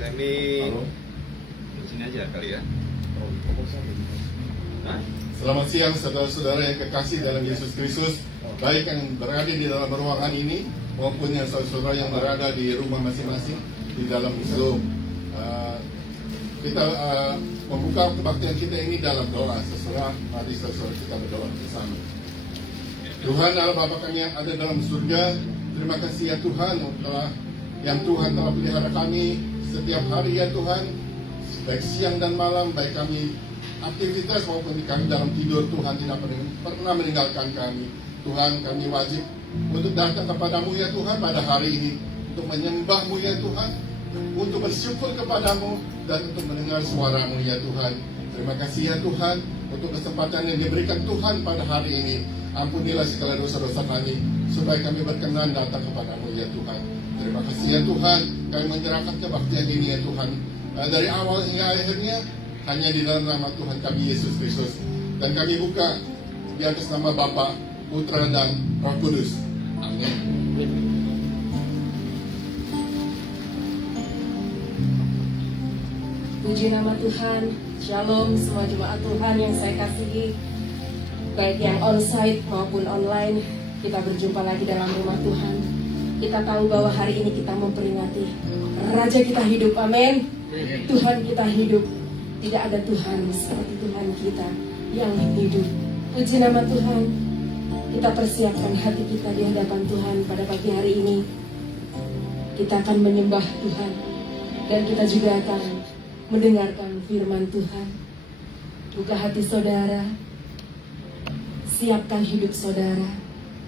Kami di sini aja kali ya. Nah, Selamat siang saudara-saudara yang kekasih dalam Yesus Kristus, baik yang berada di dalam ruangan ini maupun yang saudara yang berada di rumah masing-masing di dalam Zoom. Kita membuka kebaktian kita ini dalam doa. Sesudah mari saudara kita berdoa bersama. Tuhan Allah Bapa kami yang ada dalam surga, terima kasih ya Tuhan Tuhan telah pelihara kami setiap hari ya Tuhan, baik siang dan malam, baik kami aktivitas maupun kami dalam tidur. Tuhan tidak pernah meninggalkan kami. Tuhan, kami wajib untuk datang kepadamu ya Tuhan pada hari ini, untuk menyembahmu ya Tuhan, untuk bersyukur kepadamu dan untuk mendengar suaramu ya Tuhan. Terima kasih ya Tuhan untuk kesempatan yang diberikan Tuhan pada hari ini. Ampunilah segala dosa-dosa kami supaya kami berkenan datang kepadamu ya Tuhan. Terima kasih ya Tuhan, kami menyerahkan kebaktian ini ya Tuhan, dari awal hingga akhirnya hanya di dalam nama Tuhan kami Yesus Kristus. Dan kami buka di atas nama Bapa, Putra dan Roh Kudus. Amin. Puji nama Tuhan. Shalom semua jemaat Tuhan yang saya kasihi, baik yang onsite maupun online. Kita berjumpa lagi dalam rumah Tuhan. Kita tahu bahwa hari ini kita memperingati Raja kita hidup, amin. Tuhan kita hidup. Tidak ada Tuhan seperti Tuhan kita yang hidup. Puji nama Tuhan. Kita persiapkan hati kita di hadapan Tuhan pada pagi hari ini. Kita akan menyembah Tuhan, dan kita juga akan mendengarkan firman Tuhan. Buka hati saudara, siapkan hidup saudara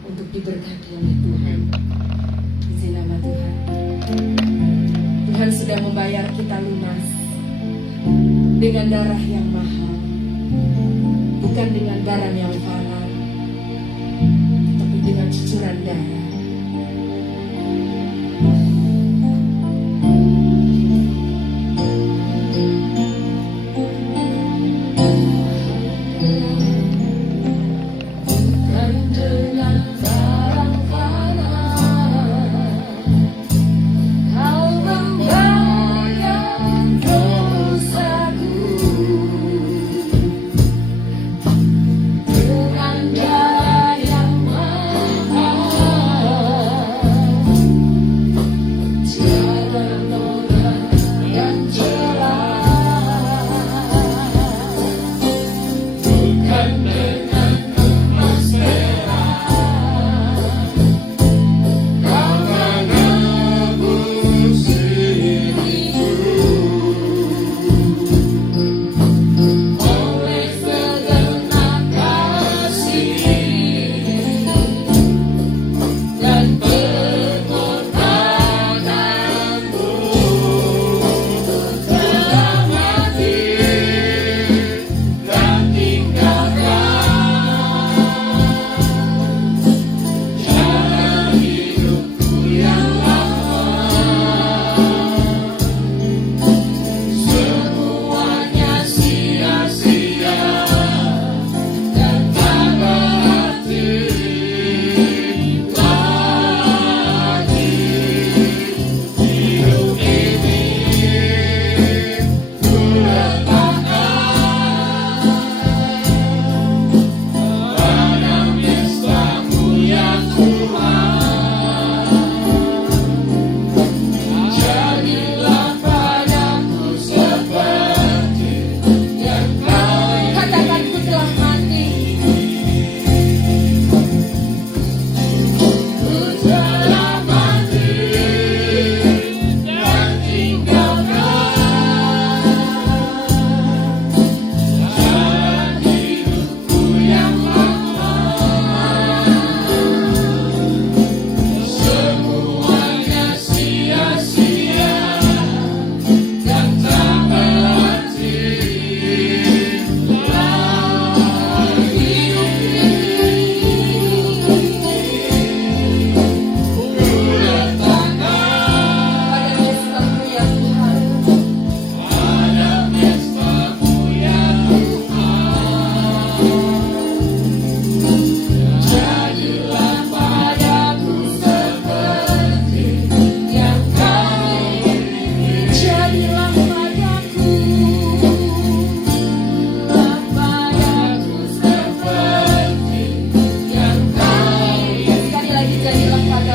untuk diberkati oleh Tuhan. Puji nama Tuhan. Tuhan sudah membayar kita lunas dengan darah yang mahal, bukan dengan barang yang halal, tapi dengan cucuran darah. Dengan darah yang mahal.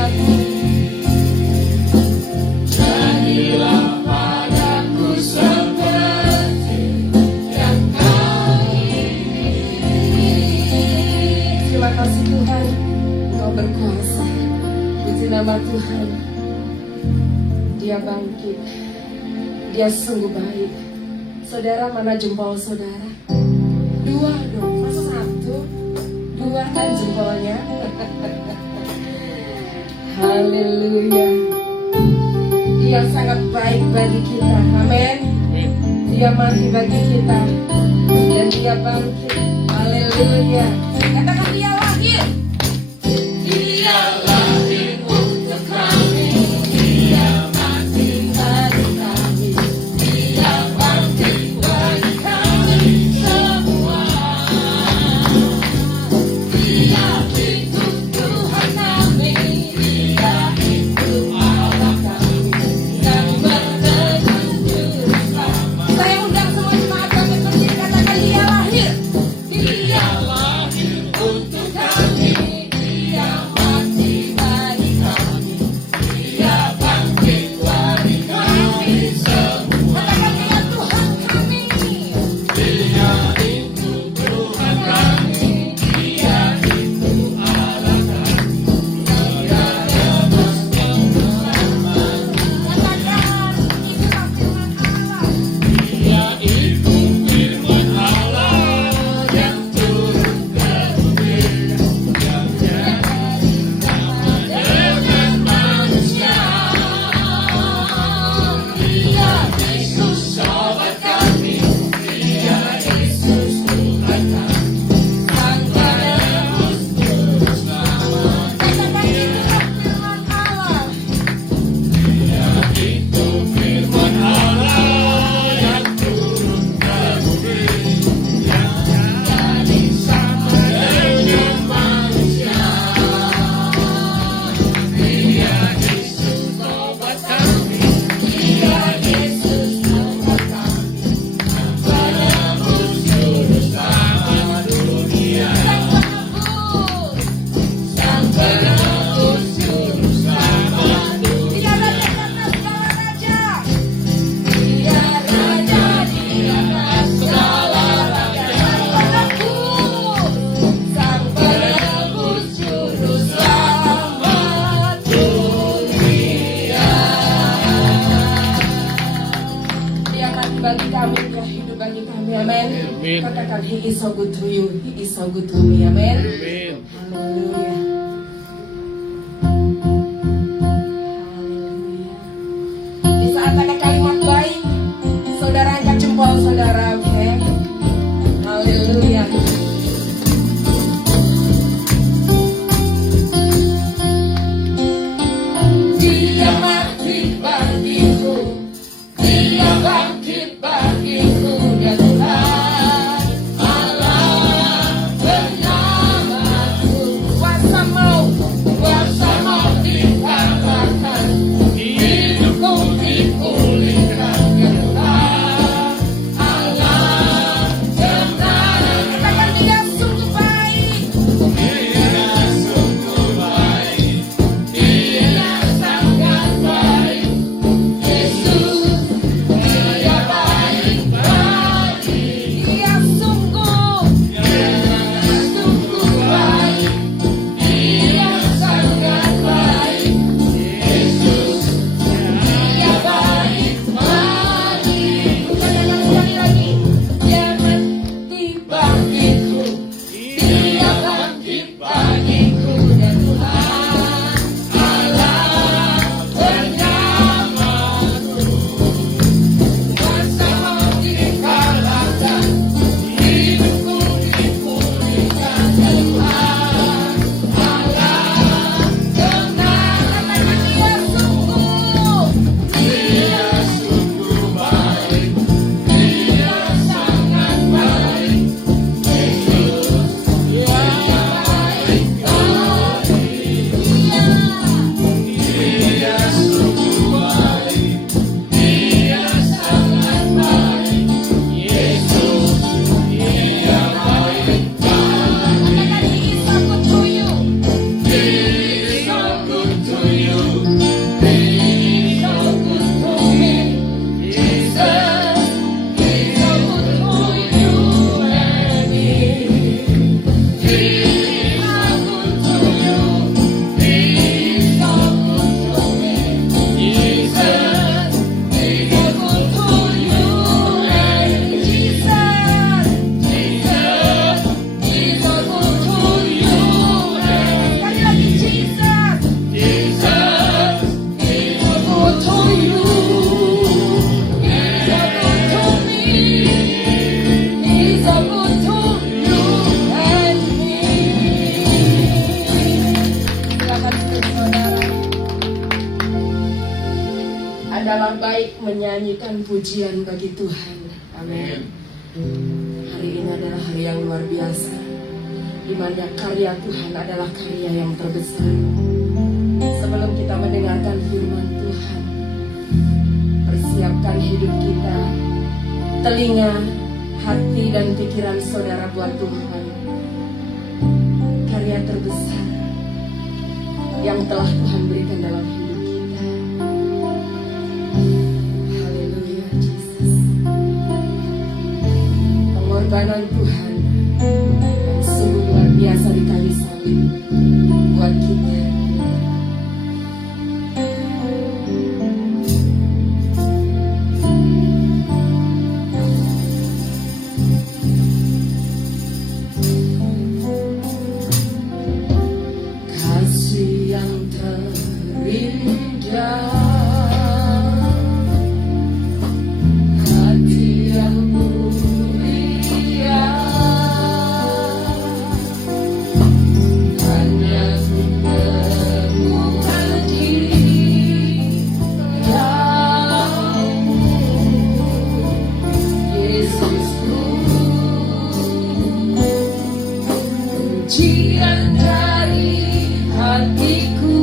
aku. Jadilah padaku seperti yang kau ingin. Terima kasih Tuhan, Engkau berkuasa. Puji nama Tuhan. Dia bangkit. Dia sungguh baik. Saudara, mana jempol saudara? Dua dong, masa satu? Dua kan jempolnya. Haleluya. Dia sangat baik bagi kita. Amin. Dia mati bagi kita. Dan dia bangkit. Haleluya. Katakan dia lahir. Dia lahir untuk kami. Dia mati bagi kami. Dia bangkit bagi kami semua. Dia hidup Tuhan kami. Dia hidup Allah kami. Yang berteguh juru selamat. Saya undang semua jemaat bangkit berdiri, katakan dia lahir. Dia lahir untuk kami. Dia mati bagi kami. Dia bangkit bagi kami semua. Katakan dia Tuhan kami. Dia itu Tuhan kami. Dia itu Allah kami. Dia tebus juru selamat. Katakan itulah firman Allah. Dia itu firman Allah yang turun ke bumi, yang jadi sama dengan manusia. Dia Yesus sahabat kami. Dia Yesus Tuhan kami. Sang penebus juru selamat. Katakan itulah firman Allah. Dia itu firman Allah yang turun ke bumi, yang jadi sama dengan manusia. Dia Yesus obat kami. Dia Yesus obat kami. Penebus juru selamat dunia. Sang penebus juru selamat dunia. Dia raja di atas segala raja. Sang penebus juru selamat dunia. Dia mati bagi kami, dia hidup bagi kami. Amin. Katakan he is so good to you, he is so good to me. Amin. Haleluya. Haleluya. Di saat ada kalimat baik, saudara angkat jempol saudara, oke? Haleluya. Dia mati bagiku, dia bangkit bagiku, dia Tuhan Allah bernama adalah baik menyanyikan pujian bagi Tuhan. Amin. Hari ini adalah hari yang luar biasa, di mana karya Tuhan adalah karya yang terbesar. Sebelum kita mendengarkan firman Tuhan, persiapkan hidup kita, telinga, hati dan pikiran saudara buat Tuhan. Karya terbesar yang telah Tuhan berikan dalam hidup kita. Haleluya, Yesus. Pengorbanan Tuhan yang sungguh luar biasa di kayu salib buat kita. Kasih yang terindah, hati yang mulia, hanya ku temukan di dalam-Mu, Yesusku. Pujian dari hatiku,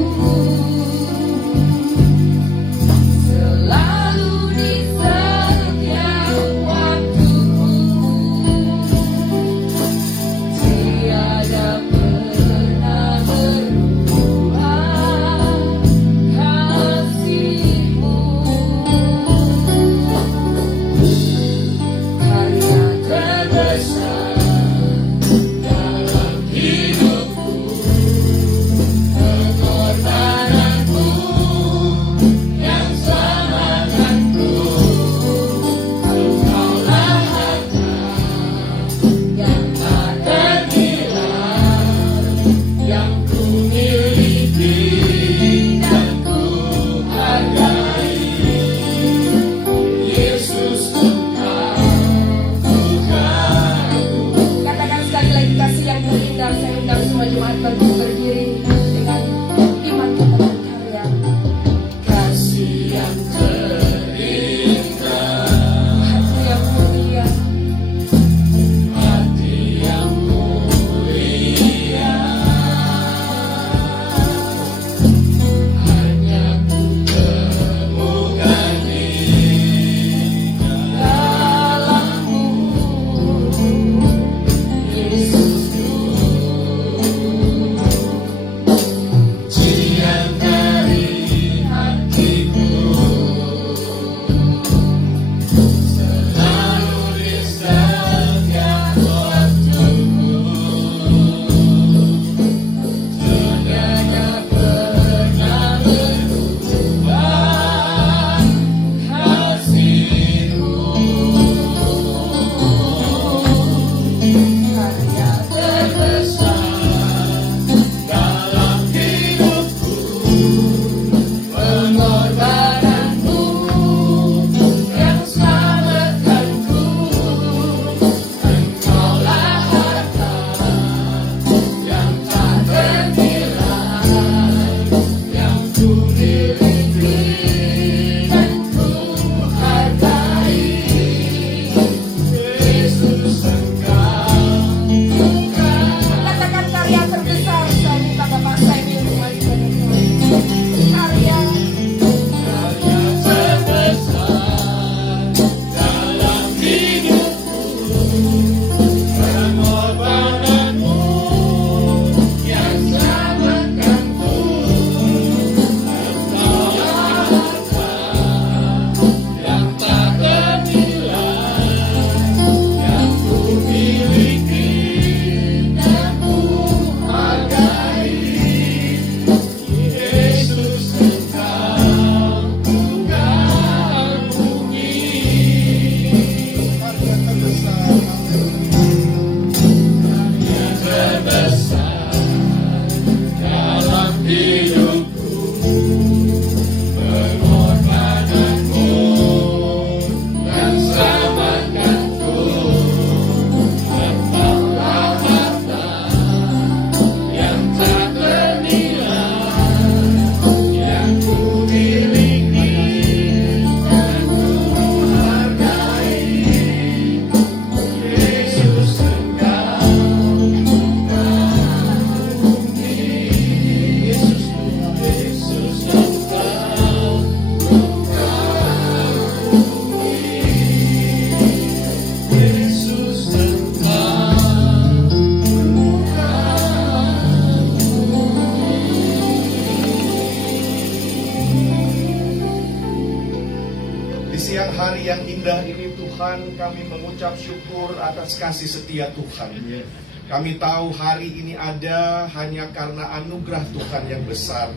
siang hari yang indah ini Tuhan, kami mengucap syukur atas kasih setia Tuhan. Kami tahu hari ini ada hanya karena anugerah Tuhan yang besar.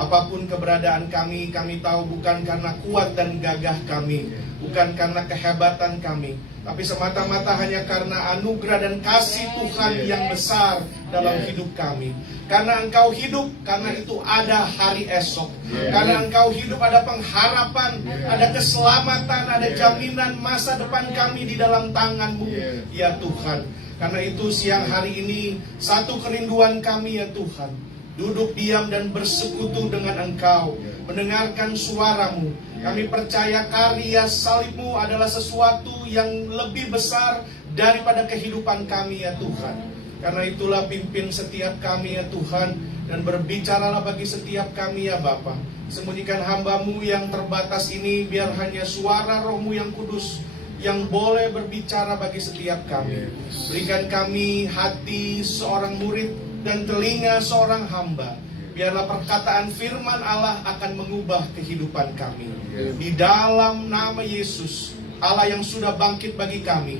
Apapun keberadaan kami tahu bukan karena kuat dan gagah kami, bukan karena kehebatan kami, tapi semata-mata hanya karena anugerah dan kasih Tuhan yang besar dalam hidup kami. Karena Engkau hidup, karena itu ada hari esok. Karena Engkau hidup, ada pengharapan, ada keselamatan, ada jaminan masa depan kami di dalam tangan-Mu, ya Tuhan. Karena itu siang hari ini, satu kerinduan kami ya Tuhan, duduk diam dan bersekutu dengan Engkau, mendengarkan suara-Mu. Kami percaya karya salib-Mu adalah sesuatu yang lebih besar daripada kehidupan kami ya Tuhan. Karena itulah pimpin setiap kami ya Tuhan, dan berbicaralah bagi setiap kami ya Bapa. Sembunyikan hamba-Mu yang terbatas ini, biar hanya suara Roh-Mu yang kudus yang boleh berbicara bagi setiap kami. Berikan kami hati seorang murid dan telinga seorang hamba. Biarlah perkataan firman Allah akan mengubah kehidupan kami. Di dalam nama Yesus, Allah yang sudah bangkit bagi kami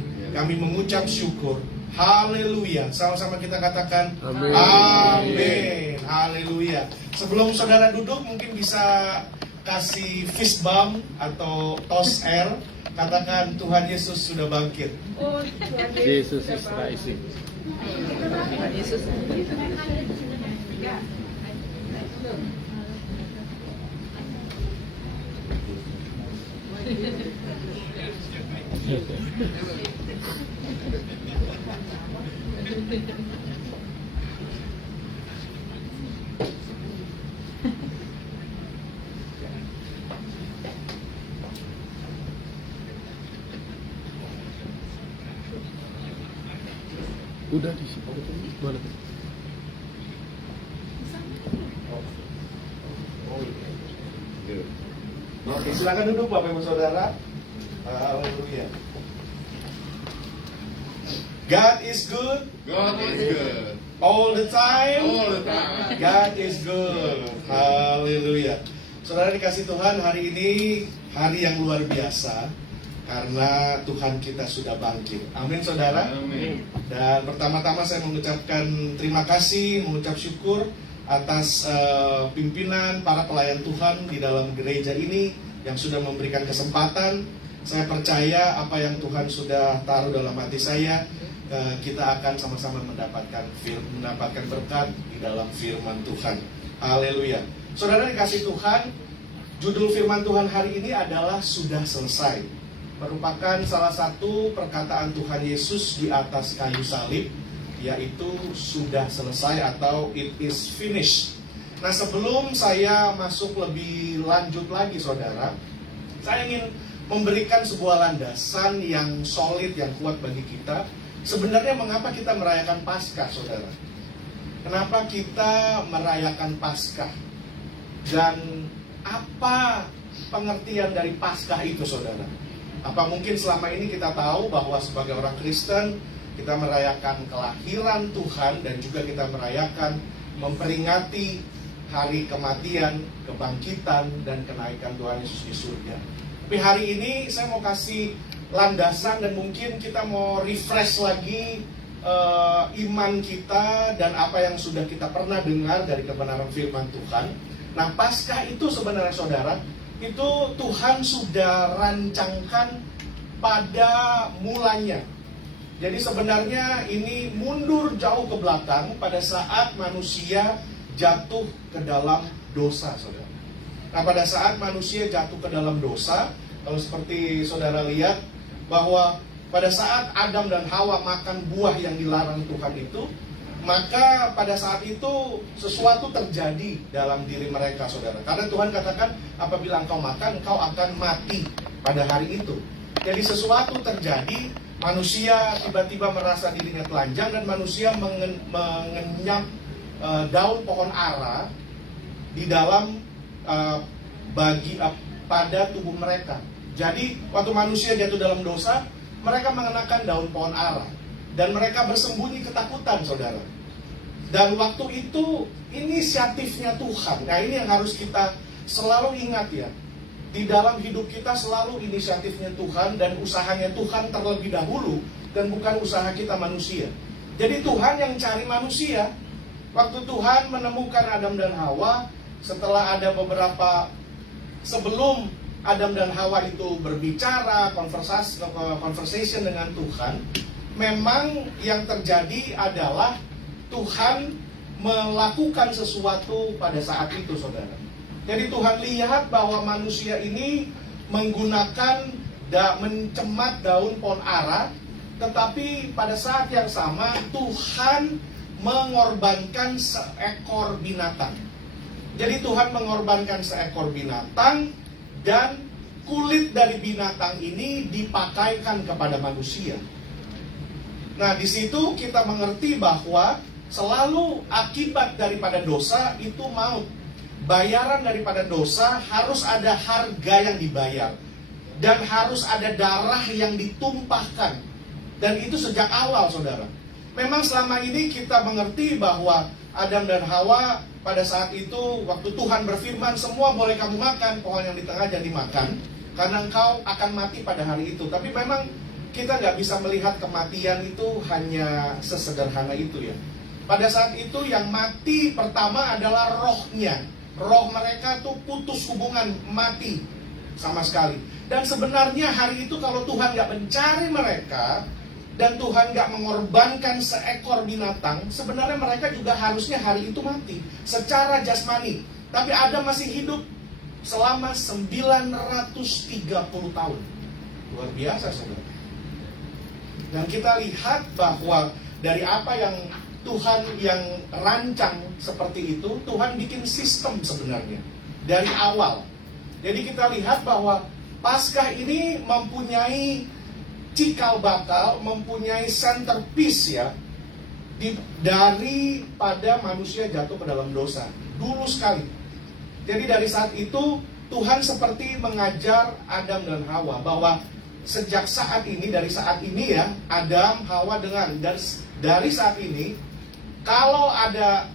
mengucap syukur. Haleluya. Sama-sama kita katakan amin. Amin. Haleluya. Sebelum saudara duduk, mungkin bisa kasih fist bump atau toss air. Katakan Tuhan Yesus sudah bangkit. Oh, Yesus is rising. Tuhan Yesus. Udah di situ. Mana? Oke, silakan duduk Bapak Ibu Saudara. Haleluya. God is good. God is good. All the time. All the time. God is good. Haleluya. Saudara dikasih Tuhan, hari ini hari yang luar biasa karena Tuhan kita sudah bangkit. Amin saudara. Amin. Dan pertama-tama saya mengucapkan terima kasih, mengucap syukur atas pimpinan para pelayan Tuhan di dalam gereja ini yang sudah memberikan kesempatan. Saya percaya apa yang Tuhan sudah taruh dalam hati saya, kita akan sama-sama mendapatkan berkat di dalam firman Tuhan. Haleluya. Saudara dikasih Tuhan, judul firman Tuhan hari ini adalah sudah selesai. Merupakan salah satu perkataan Tuhan Yesus di atas kayu salib, yaitu sudah selesai atau it is finished. Nah, sebelum saya masuk lebih lanjut lagi saudara, saya ingin memberikan sebuah landasan yang solid, yang kuat bagi kita. Sebenarnya mengapa kita merayakan Paskah saudara? Kenapa kita merayakan Paskah? Dan apa pengertian dari Paskah itu saudara? Apa mungkin selama ini kita tahu bahwa sebagai orang Kristen kita merayakan kelahiran Tuhan dan juga kita merayakan memperingati hari kematian, kebangkitan, dan kenaikan Tuhan Yesus di surga. Tapi hari ini saya mau kasih landasan dan mungkin kita mau refresh lagi iman kita dan apa yang sudah kita pernah dengar dari kebenaran firman Tuhan. Nah, Paskah itu sebenarnya saudara, itu Tuhan sudah rancangkan pada mulanya. Jadi sebenarnya ini mundur jauh ke belakang pada saat manusia jatuh ke dalam dosa, saudara. Nah, pada saat manusia jatuh ke dalam dosa, kalau seperti saudara lihat bahwa pada saat Adam dan Hawa makan buah yang dilarang Tuhan itu, maka pada saat itu sesuatu terjadi dalam diri mereka, saudara. Karena Tuhan katakan, apabila engkau makan, engkau akan mati pada hari itu. Jadi sesuatu terjadi, manusia tiba-tiba merasa dirinya telanjang dan manusia mengenyam daun pohon ara di dalam pada tubuh mereka. Jadi waktu manusia jatuh dalam dosa, mereka mengenakan daun pohon ara dan mereka bersembunyi ketakutan, saudara. Dan waktu itu inisiatifnya Tuhan. Nah, ini yang harus kita selalu ingat ya. Di dalam hidup kita selalu inisiatifnya Tuhan dan usahanya Tuhan terlebih dahulu, dan bukan usaha kita manusia. Jadi Tuhan yang cari manusia. Waktu Tuhan menemukan Adam dan Hawa, setelah ada beberapa, sebelum Adam dan Hawa itu berbicara, conversation dengan Tuhan, memang yang terjadi adalah Tuhan melakukan sesuatu pada saat itu, saudara. Jadi Tuhan lihat bahwa manusia ini menggunakan mencemat daun pohon ara, tetapi pada saat yang sama Tuhan mengorbankan seekor binatang. Jadi Tuhan mengorbankan seekor binatang, dan kulit dari binatang ini dipakaikan kepada manusia. Nah, di situ kita mengerti bahwa selalu akibat daripada dosa itu maut. Bayaran daripada dosa harus ada harga yang dibayar, dan harus ada darah yang ditumpahkan. Dan itu sejak awal, saudara. Memang selama ini kita mengerti bahwa Adam dan Hawa pada saat itu, waktu Tuhan berfirman, semua boleh kamu makan, pohon yang di tengah jangan dimakan, karena engkau akan mati pada hari itu. Tapi memang kita nggak bisa melihat kematian itu hanya sesederhana itu ya. Pada saat itu yang mati pertama adalah rohnya. Roh mereka tuh putus hubungan, mati sama sekali. Dan sebenarnya hari itu kalau Tuhan nggak mencari mereka, dan Tuhan nggak mengorbankan seekor binatang, sebenarnya mereka juga harusnya hari itu mati secara jasmani. Tapi Adam masih hidup selama 930 tahun. Luar biasa, saudara. Dan kita lihat bahwa dari apa yang Tuhan yang rancang seperti itu, Tuhan bikin sistem sebenarnya dari awal. Jadi kita lihat bahwa Paskah ini mempunyai cikal bakal, mempunyai centerpiece ya, daripada manusia jatuh ke dalam dosa dulu sekali. Jadi dari saat itu Tuhan seperti mengajar Adam dan Hawa bahwa sejak saat ini, dari saat ini ya, Adam, Hawa dengar, dan dari saat ini kalau ada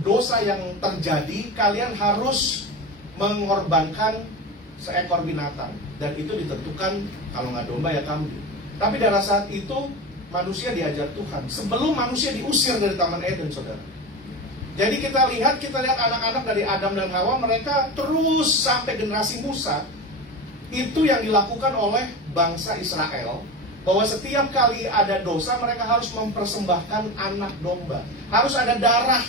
dosa yang terjadi, kalian harus mengorbankan seekor binatang. Dan itu ditentukan, kalau nggak domba ya kambing. Tapi dari saat itu manusia diajar Tuhan sebelum manusia diusir dari Taman Eden, saudara. Jadi kita lihat anak-anak dari Adam dan Hawa, mereka terus sampai generasi Musa. Itu yang dilakukan oleh bangsa Israel, bahwa setiap kali ada dosa mereka harus mempersembahkan anak domba. Harus ada darah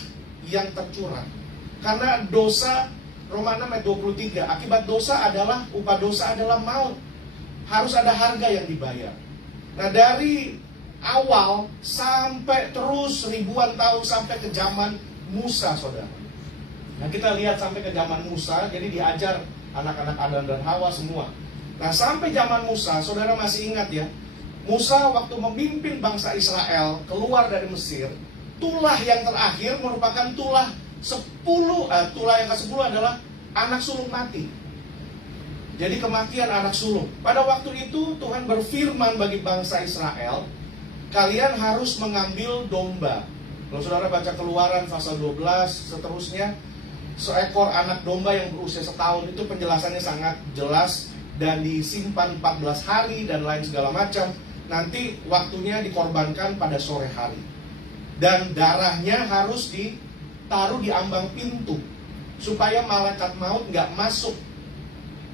yang tercurah. Karena dosa, Roma 6 ayat 23, akibat dosa adalah, upah dosa adalah maut. Harus ada harga yang dibayar. Nah, dari awal sampai terus ribuan tahun sampai ke zaman Musa, saudara. Nah, kita lihat sampai ke zaman Musa, jadi diajar anak-anak Adam dan Hawa semua. Nah, sampai zaman Musa, saudara masih ingat ya, Musa waktu memimpin bangsa Israel keluar dari Mesir, tulah yang terakhir merupakan tulah yang ke-10 adalah anak sulung mati. Jadi kematian anak sulung. Pada waktu itu Tuhan berfirman bagi bangsa Israel, kalian harus mengambil domba. Kalau saudara baca Keluaran pasal 12 seterusnya, seekor anak domba yang berusia setahun, itu penjelasannya sangat jelas, dan disimpan 14 hari dan lain segala macam. Nanti waktunya dikorbankan pada sore hari. Dan darahnya harus ditaruh di ambang pintu supaya malaikat maut nggak masuk.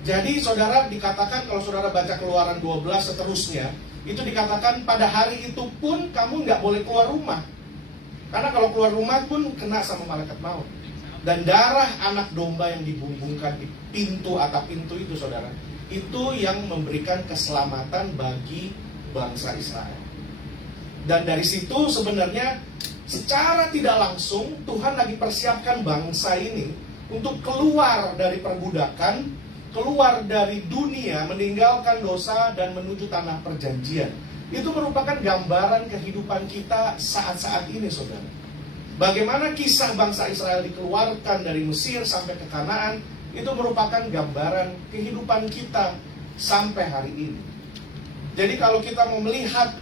Jadi saudara, dikatakan kalau saudara baca Keluaran 12 seterusnya, itu dikatakan pada hari itu pun kamu nggak boleh keluar rumah. Karena kalau keluar rumah pun kena sama malaikat maut. Dan darah anak domba yang dibumbungkan di pintu atap pintu itu, saudara, itu yang memberikan keselamatan bagi bangsa Israel. Dan dari situ sebenarnya secara tidak langsung Tuhan lagi persiapkan bangsa ini untuk keluar dari perbudakan, keluar dari dunia, meninggalkan dosa dan menuju tanah perjanjian. Itu merupakan gambaran kehidupan kita saat-saat ini, saudara. Bagaimana kisah bangsa Israel dikeluarkan dari Mesir sampai ke Kanaan, itu merupakan gambaran kehidupan kita sampai hari ini. Jadi kalau kita mau melihat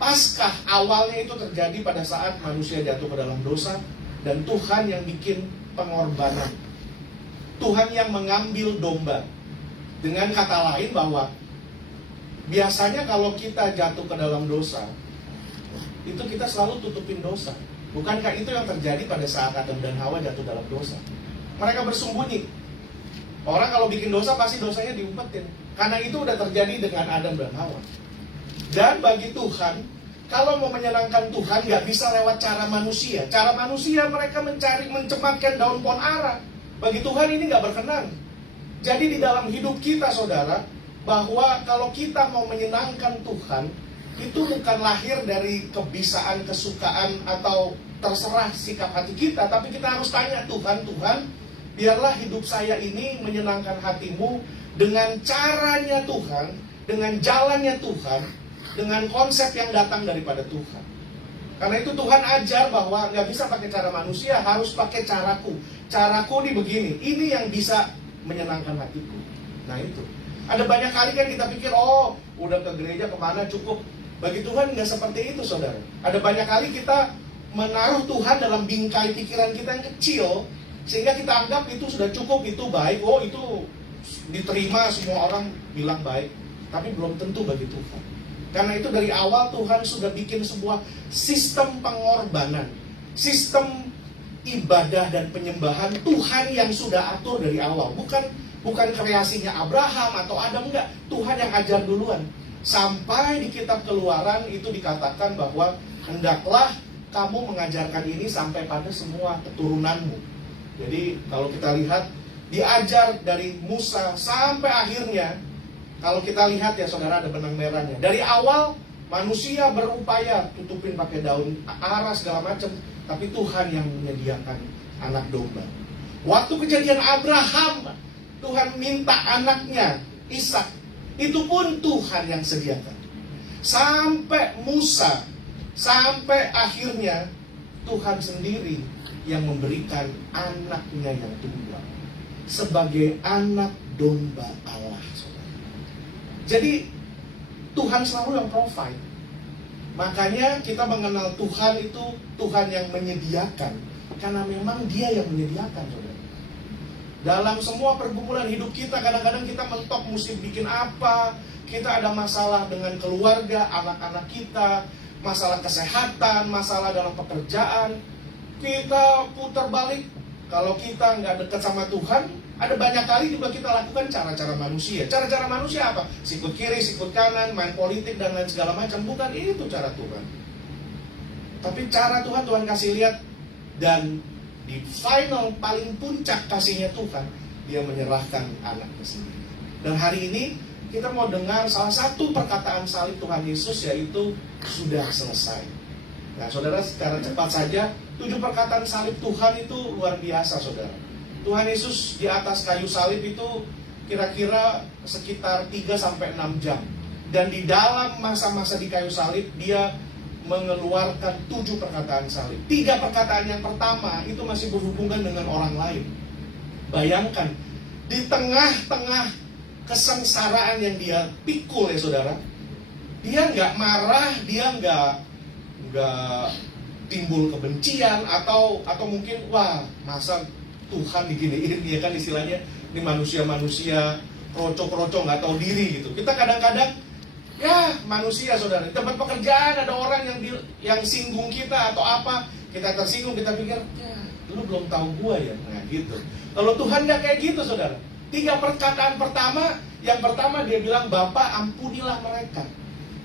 Paskah, awalnya itu terjadi pada saat manusia jatuh ke dalam dosa, dan Tuhan yang bikin pengorbanan. Tuhan yang mengambil domba. Dengan kata lain bahwa biasanya kalau kita jatuh ke dalam dosa, itu kita selalu tutupin dosa. Bukankah itu yang terjadi pada saat Adam dan Hawa jatuh dalam dosa? Mereka bersembunyi. Orang kalau bikin dosa pasti dosanya diumpetin. Karena itu udah terjadi dengan Adam dan Hawa. Dan bagi Tuhan, kalau mau menyenangkan Tuhan nggak bisa lewat cara manusia. Cara manusia mereka mencematkan daun pohon ara. Bagi Tuhan ini nggak berkenan. Jadi di dalam hidup kita saudara, bahwa kalau kita mau menyenangkan Tuhan, itu bukan lahir dari kebisaan, kesukaan, atau terserah sikap hati kita. Tapi kita harus tanya Tuhan, Tuhan, biarlah hidup saya ini menyenangkan hatimu dengan caranya Tuhan, dengan jalannya Tuhan, dengan konsep yang datang daripada Tuhan. Karena itu Tuhan ajar bahwa nggak bisa pakai cara manusia, harus pakai caraku. Caraku ini begini, ini yang bisa menyenangkan hatiku. Nah itu. Ada banyak kali kan kita pikir, oh udah ke gereja kemana cukup. Bagi Tuhan nggak seperti itu saudara. Ada banyak kali kita menaruh Tuhan dalam bingkai pikiran kita yang kecil, sehingga kita anggap itu sudah cukup, itu baik, oh itu diterima, semua orang bilang baik. Tapi belum tentu bagi Tuhan. Karena itu dari awal Tuhan sudah bikin sebuah sistem pengorbanan, sistem ibadah dan penyembahan Tuhan yang sudah atur dari awal. Bukan kreasinya Abraham atau Adam, enggak. Tuhan yang ajar duluan. Sampai di kitab Keluaran itu dikatakan bahwa hendaklah kamu mengajarkan ini sampai pada semua keturunanmu. Jadi kalau kita lihat, diajar dari Musa sampai akhirnya. Kalau kita lihat ya saudara, ada benang merahnya. Dari awal manusia berupaya tutupin pakai daun ara segala macam, tapi Tuhan yang menyediakan anak domba. Waktu kejadian Abraham, Tuhan minta anaknya Ishak, itu pun Tuhan yang sediakan. Sampai Musa, sampai akhirnya Tuhan sendiri yang memberikan anaknya yang tunggal sebagai anak domba Allah. Jadi Tuhan selalu yang provide. Makanya kita mengenal Tuhan itu Tuhan yang menyediakan, karena memang Dia yang menyediakan saudara. Dalam semua pergumulan hidup kita, kadang-kadang kita mentok mesti bikin apa. Kita ada masalah dengan keluarga, anak-anak kita, masalah kesehatan, masalah dalam pekerjaan. Kita putar balik. Kalau kita nggak dekat sama Tuhan, ada banyak kali juga kita lakukan cara-cara manusia. Cara-cara manusia apa? Sikut kiri, sikut kanan, main politik dan lain segala macam. Bukan itu cara Tuhan. Tapi cara Tuhan, Tuhan kasih lihat. Dan di final paling puncak kasihnya Tuhan, Dia menyerahkan anaknya sendiri. Dan hari ini kita mau dengar salah satu perkataan salib Tuhan Yesus, yaitu sudah selesai. Nah saudara, secara cepat saja, 7 perkataan salib Tuhan itu luar biasa saudara. Tuhan Yesus di atas kayu salib itu kira-kira sekitar 3-6 jam. Dan di dalam masa-masa di kayu salib, Dia mengeluarkan 7 perkataan salib. 3 perkataan yang pertama itu masih berhubungan dengan orang lain. Bayangkan, di tengah-tengah kesengsaraan yang Dia pikul ya saudara, Dia nggak marah, Dia nggak timbul kebencian atau mungkin wah masa Tuhan diginiin, ya kan istilahnya ini manusia-manusia kroco-kroco nggak tahu diri gitu. Kita kadang-kadang ya manusia saudara, di tempat pekerjaan ada orang yang singgung kita atau apa, kita tersinggung, kita pikir ya lu belum tahu gua ya, nah gitu. Kalau Tuhan nggak kayak gitu saudara. 3 perkataan pertama, yang pertama Dia bilang Bapa ampunilah mereka.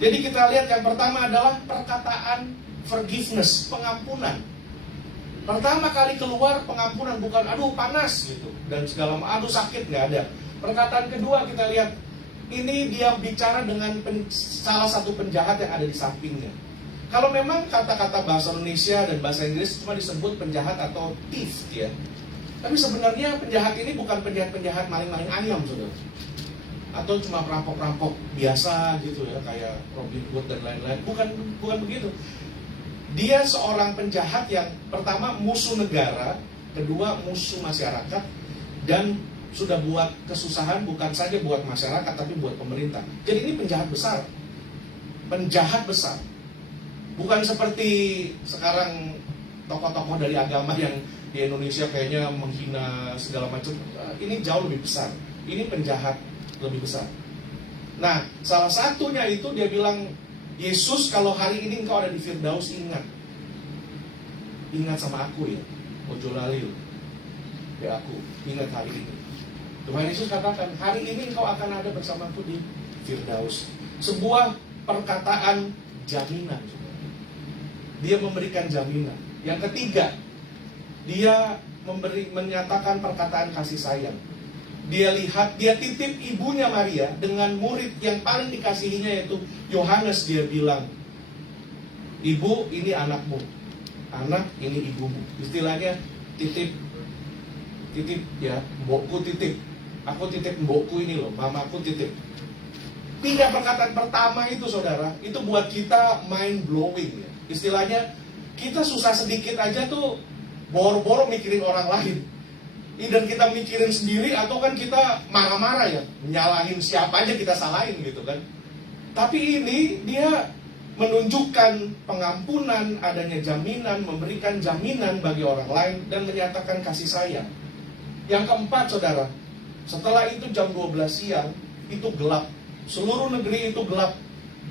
Jadi kita lihat yang pertama adalah perkataan forgiveness, pengampunan. Pertama kali keluar pengampunan, bukan aduh panas gitu dan segala aduh sakit, nggak ada. Perkataan kedua kita lihat, ini Dia bicara dengan salah satu penjahat yang ada di sampingnya. Kalau memang kata-kata bahasa Indonesia dan bahasa Inggris cuma disebut penjahat atau thief ya. Tapi sebenarnya penjahat ini bukan penjahat maling-maling ayam saudara. Atau cuma perampok-perampok biasa gitu ya, kayak Robin Hood dan lain-lain. Bukan begitu. Dia seorang penjahat yang pertama musuh negara, kedua musuh masyarakat, dan sudah buat kesusahan bukan saja buat masyarakat tapi buat pemerintah. Jadi ini penjahat besar. Penjahat besar. Bukan seperti sekarang tokoh-tokoh dari agama yang di Indonesia kayaknya menghina segala macam. Ini jauh lebih besar. Ini penjahat lebih besar. Nah, salah satunya itu dia bilang, Yesus, kalau hari ini engkau ada di Firdaus, ingat sama aku ya, ojo lali ya aku, ingat hari ini. Tuhan Yesus katakan, hari ini engkau akan ada bersamaku di Firdaus. Sebuah perkataan jaminan. Dia memberikan jaminan. Yang ketiga, dia menyatakan perkataan kasih sayang. Dia titip ibunya Maria dengan murid yang paling dikasihinya, yaitu Yohanes. Dia bilang, ibu, ini anakmu, anak, ini ibumu. Istilahnya titip ya, mbokku titip, aku titip mbokku ini loh, mamaku titip. 3 perkataan pertama itu saudara, itu buat kita mind blowing ya. Istilahnya kita susah sedikit aja tuh boro-boro mikirin orang lain. Dan kita mikirin sendiri, atau kan kita marah-marah ya, nyalahin siapa aja kita salahin gitu kan. Tapi ini dia menunjukkan pengampunan, adanya jaminan, memberikan jaminan bagi orang lain, dan menyatakan kasih sayang. Yang keempat saudara, setelah itu jam 12 siang, itu gelap. Seluruh negeri itu gelap.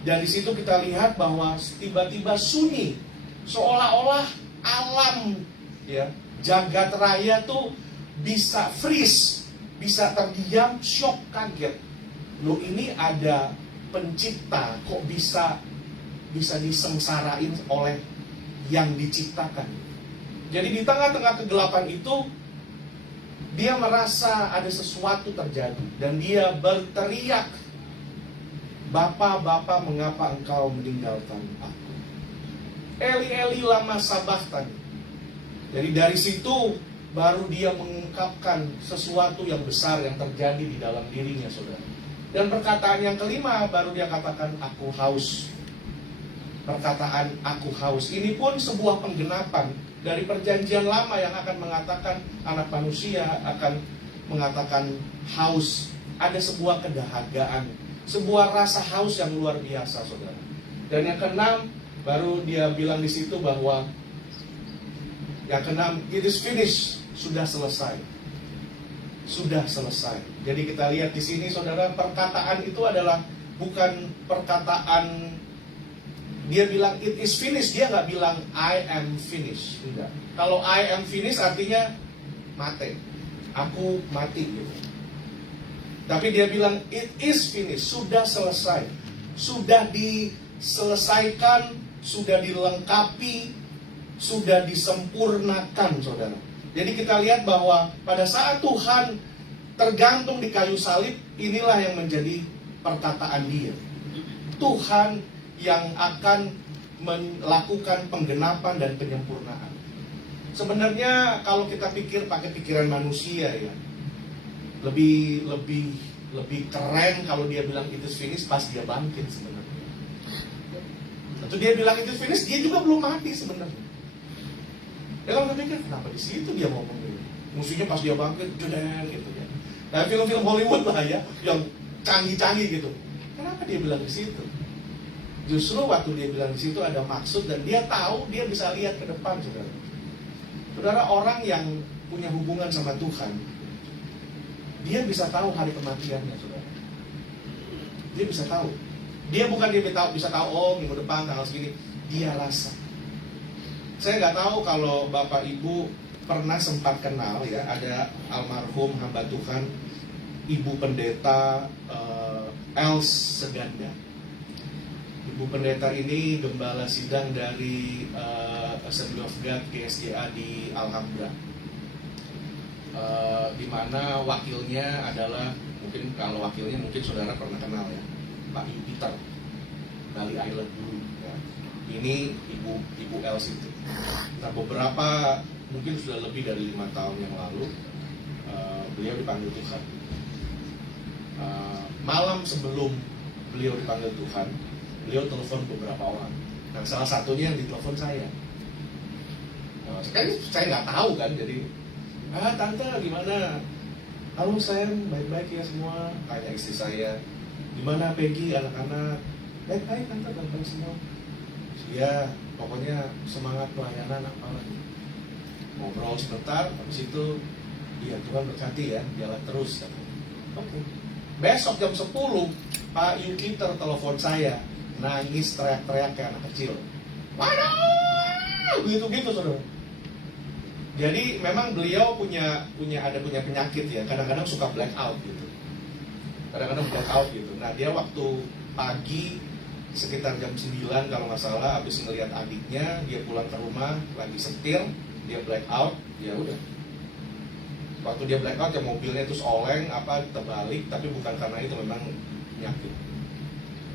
Dan di situ kita lihat bahwa tiba-tiba sunyi, seolah-olah alam ya, jagat raya tuh bisa freeze, bisa terdiam, shock, kaget. Loh, ini ada pencipta, kok bisa disengsarain oleh yang diciptakan. Jadi di tengah-tengah kegelapan itu, dia merasa ada sesuatu terjadi, dan dia berteriak, Bapa, Bapa, mengapa engkau meninggalkan aku? Eli, Eli, lama sabachthani. Jadi dari situ baru dia mengungkapkan sesuatu yang besar yang terjadi di dalam dirinya, saudara. Dan perkataan yang kelima, baru dia katakan, aku haus. Perkataan aku haus ini pun sebuah penggenapan dari perjanjian lama yang akan mengatakan anak manusia akan mengatakan haus. Ada sebuah kedahagaan, sebuah rasa haus yang luar biasa, saudara. Dan yang keenam, baru dia bilang di situ bahwa yang keenam, it is finished. Sudah selesai. Sudah selesai. Jadi kita lihat di sini saudara, perkataan itu adalah bukan perkataan dia bilang it is finished, dia nggak bilang I am finished. Tidak. Kalau I am finished artinya mati. Aku mati gitu. Tapi dia bilang it is finished, sudah selesai. Sudah diselesaikan, sudah dilengkapi, sudah disempurnakan, saudara. Jadi kita lihat bahwa pada saat Tuhan tergantung di kayu salib, inilah yang menjadi perkataan dia. Tuhan yang akan melakukan penggenapan dan penyempurnaan. Sebenarnya kalau kita pikir pakai pikiran manusia ya, lebih keren kalau dia bilang it is finished pas dia bangkit sebenarnya. Atau dia bilang it is finished, dia juga belum mati sebenarnya. Ya kalau kita pikir, kenapa di situ dia ngomong gitu? Musuhnya pas dia bangkit, jedeng gitu ya. Nah, film-film Hollywood lah ya, yang canggih-canggih gitu. Kenapa dia bilang di situ? Justru waktu dia bilang di situ ada maksud, dan dia tahu dia bisa lihat ke depan, saudara. Saudara, orang yang punya hubungan sama Tuhan, dia bisa tahu hari kematiannya, saudara. Dia bisa tahu. Dia bukan bisa tahu, oh minggu depan tanggal segini. Dia rasa. Saya nggak tahu kalau Bapak Ibu pernah sempat kenal ya, ada almarhum hamba Tuhan Ibu Pendeta Els Seganda. Ibu Pendeta ini gembala sidang dari Assembly of God GSGA di Alhambra, di mana wakilnya adalah, mungkin kalau wakilnya mungkin saudara pernah kenal ya, Pak Peter Bali Island dulu ya. Ini Ibu Els itu. Nah, beberapa mungkin sudah lebih dari 5 tahun yang lalu beliau dipanggil Tuhan. Malam sebelum beliau dipanggil Tuhan, beliau telepon beberapa orang. Nah, salah satunya yang ditelepon saya. Kan saya nggak tahu kan, jadi tante gimana? Halo sayang, baik-baik ya semua. Tanya istri saya, gimana Peggy, anak-anak? Baik-baik tante, baik-baik semua. Ya, pokoknya semangat pelayanan apa lagi. Ngobrol sebentar, habis itu ya Tuhan berkati ya, jalan terus. Oke. Besok jam 10, Pak Yuki telepon saya, nangis teriak-teriak kayak anak kecil. Waduh, gitu-gitu saudara. Jadi memang beliau punya penyakit ya, kadang-kadang suka blackout gitu. Kadang-kadang blackout gitu. Nah dia waktu pagi sekitar jam 9 kalau nggak salah, habis ngelihat adiknya, dia pulang ke rumah lagi setir, dia blackout, ya udah. Waktu dia blackout ya mobilnya terus oleng terbalik, tapi bukan karena itu, memang penyakit.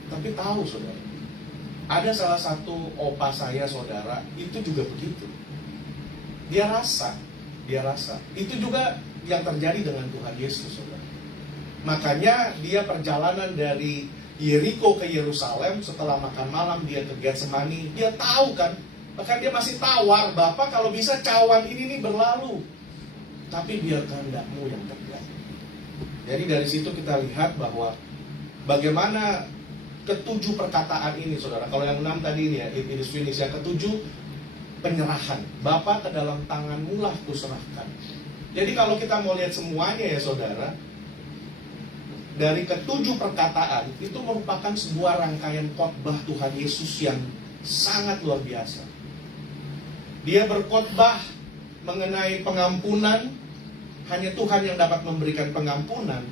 Tapi tahu saudara, ada salah satu opa saya saudara itu juga begitu. Dia rasa. Itu juga yang terjadi dengan Tuhan Yesus, saudara. Makanya dia perjalanan dari Yeriko ke Yerusalem, setelah makan malam dia ke Getsemani. Dia tahu kan, bahkan dia masih tawar, Bapak kalau bisa cawan ini nih berlalu, tapi biar kehendakmu yang terjadi. Jadi dari situ kita lihat bahwa bagaimana ketujuh perkataan ini, saudara. Kalau yang 6 tadi ini ya, it is finished. Yang ketujuh, penyerahan. Bapa, ke dalam tanganmu lah kuserahkan. Jadi kalau kita mau lihat semuanya ya saudara, dari ketujuh perkataan itu merupakan sebuah rangkaian khotbah Tuhan Yesus yang sangat luar biasa. Dia berkhotbah mengenai pengampunan. Hanya Tuhan yang dapat memberikan pengampunan,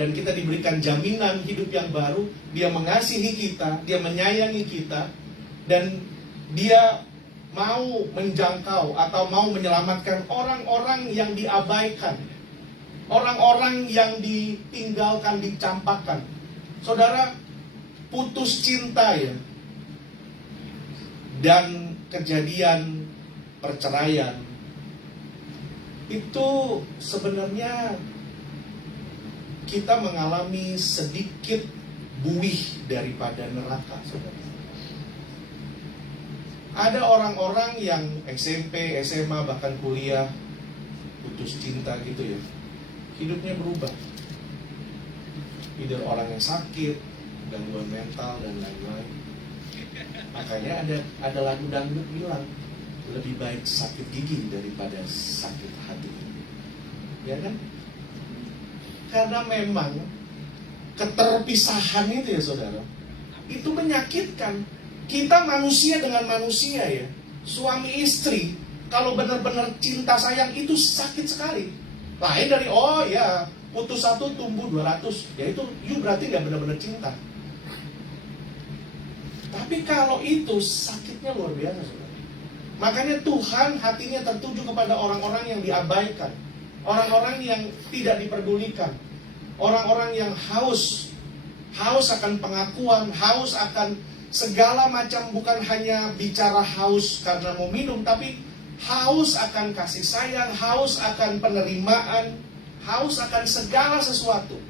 dan kita diberikan jaminan hidup yang baru. Dia mengasihi kita, dia menyayangi kita, dan dia mau menjangkau atau mau menyelamatkan orang-orang yang diabaikan, orang-orang yang ditinggalkan, dicampakkan. Saudara, putus cinta ya, dan kejadian perceraian itu sebenarnya kita mengalami sedikit buih daripada neraka, saudara. Ada orang-orang yang SMP, SMA, bahkan kuliah putus cinta gitu ya, hidupnya berubah. Either orang yang sakit, gangguan mental dan lain-lain. Makanya ada lagu dangdut bilang, lebih baik sakit gigi daripada sakit hati. Ya kan? Karena memang keterpisahan itu ya saudara, itu menyakitkan. Kita manusia dengan manusia ya, suami istri, kalau benar-benar cinta sayang itu sakit sekali. Lain dari putus 1 tumbuh 200, ya itu berarti nggak benar-benar cinta. Tapi kalau itu sakitnya luar biasa, saudara. Makanya Tuhan hatinya tertuju kepada orang-orang yang diabaikan, orang-orang yang tidak diperdulikan, orang-orang yang haus akan pengakuan, haus akan segala macam, bukan hanya bicara haus karena mau minum, tapi haus akan kasih sayang, haus akan penerimaan, haus akan segala sesuatu.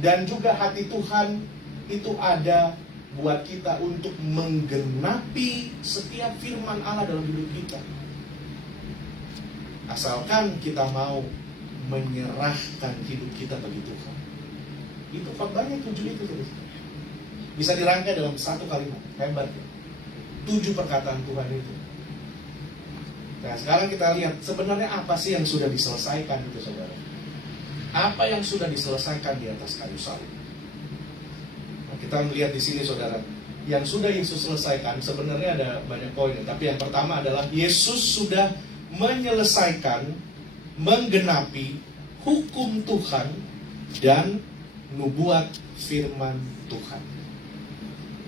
Dan juga hati Tuhan itu ada buat kita untuk menggenapi setiap firman Allah dalam hidup kita. Asalkan kita mau menyerahkan hidup kita bagi Tuhan. Itu khotbahnya 7 itu, saudara. Bisa dirangkai dalam satu kalimat, hebat ya. 7 perkataan Tuhan itu. Nah sekarang kita lihat sebenarnya apa sih yang sudah diselesaikan itu, saudara. Apa yang sudah diselesaikan di atas kayu salib. Nah, kita melihat di sini saudara, yang sudah Yesus selesaikan sebenarnya ada banyak poin. Tapi yang pertama adalah Yesus sudah menyelesaikan, menggenapi hukum Tuhan dan nubuat firman Tuhan.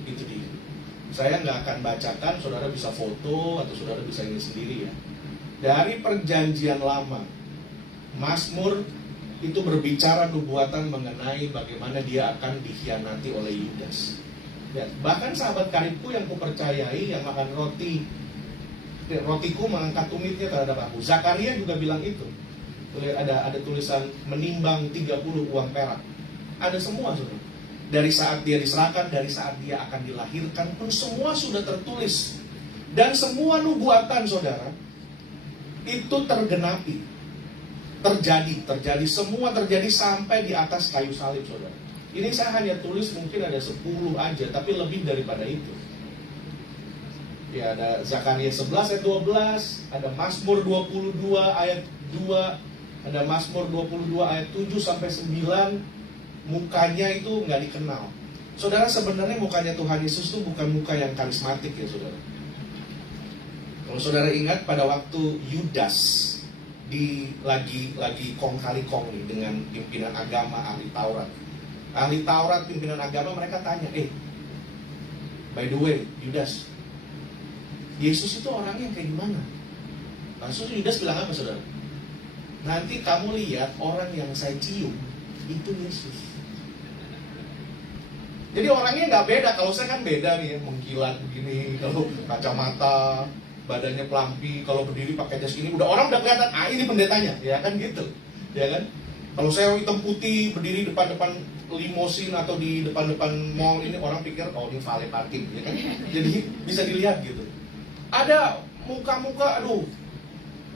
Itu dia. Saya nggak akan bacakan, saudara bisa foto atau saudara bisa ini sendiri ya. Dari perjanjian lama, Mazmur itu berbicara nubuatan mengenai bagaimana dia akan dikhianati oleh Yudas. Ya, bahkan sahabat karibku yang kupercayai yang makan rotiku mengangkat tumitnya terhadap aku. Zakaria juga bilang itu. Ada tulisan menimbang 30 uang perak. Ada semua saudara. Dari saat dia diserahkan, dari saat dia akan dilahirkan pun semua sudah tertulis. Dan semua nubuatan saudara itu tergenapi. Terjadi, semua terjadi sampai di atas kayu salib saudara. Ini saya hanya tulis mungkin ada 10 aja, tapi lebih daripada itu. Ya ada Zakaria 11 ayat 12, ada Mazmur 22 ayat 2, Ada Mazmur 22 ayat 7 sampai 9, mukanya itu nggak dikenal. Saudara, sebenarnya mukanya Tuhan Yesus itu bukan muka yang karismatik ya saudara. Kalau saudara ingat pada waktu Yudas lagi kong kali kong nih dengan pimpinan agama ahli Taurat. Ahli Taurat, pimpinan agama, mereka tanya, by the way, Yudas, Yesus itu orangnya kayak gimana? Langsung Yudas bilang apa saudara? Nanti kamu lihat orang yang saya cium itu Yesus. Jadi orangnya nggak beda. Kalau saya kan beda nih ya, mengkilat begini, kalau kacamata, badannya pelampi, kalau berdiri pakai jas ini, orang udah kelihatan, ini pendetanya, ya kan gitu, ya kan? Kalau saya hitam putih berdiri depan-depan limosin atau di depan-depan mall ini, orang pikir ini valet parking, ya kan? Jadi bisa dilihat gitu. Ada muka-muka,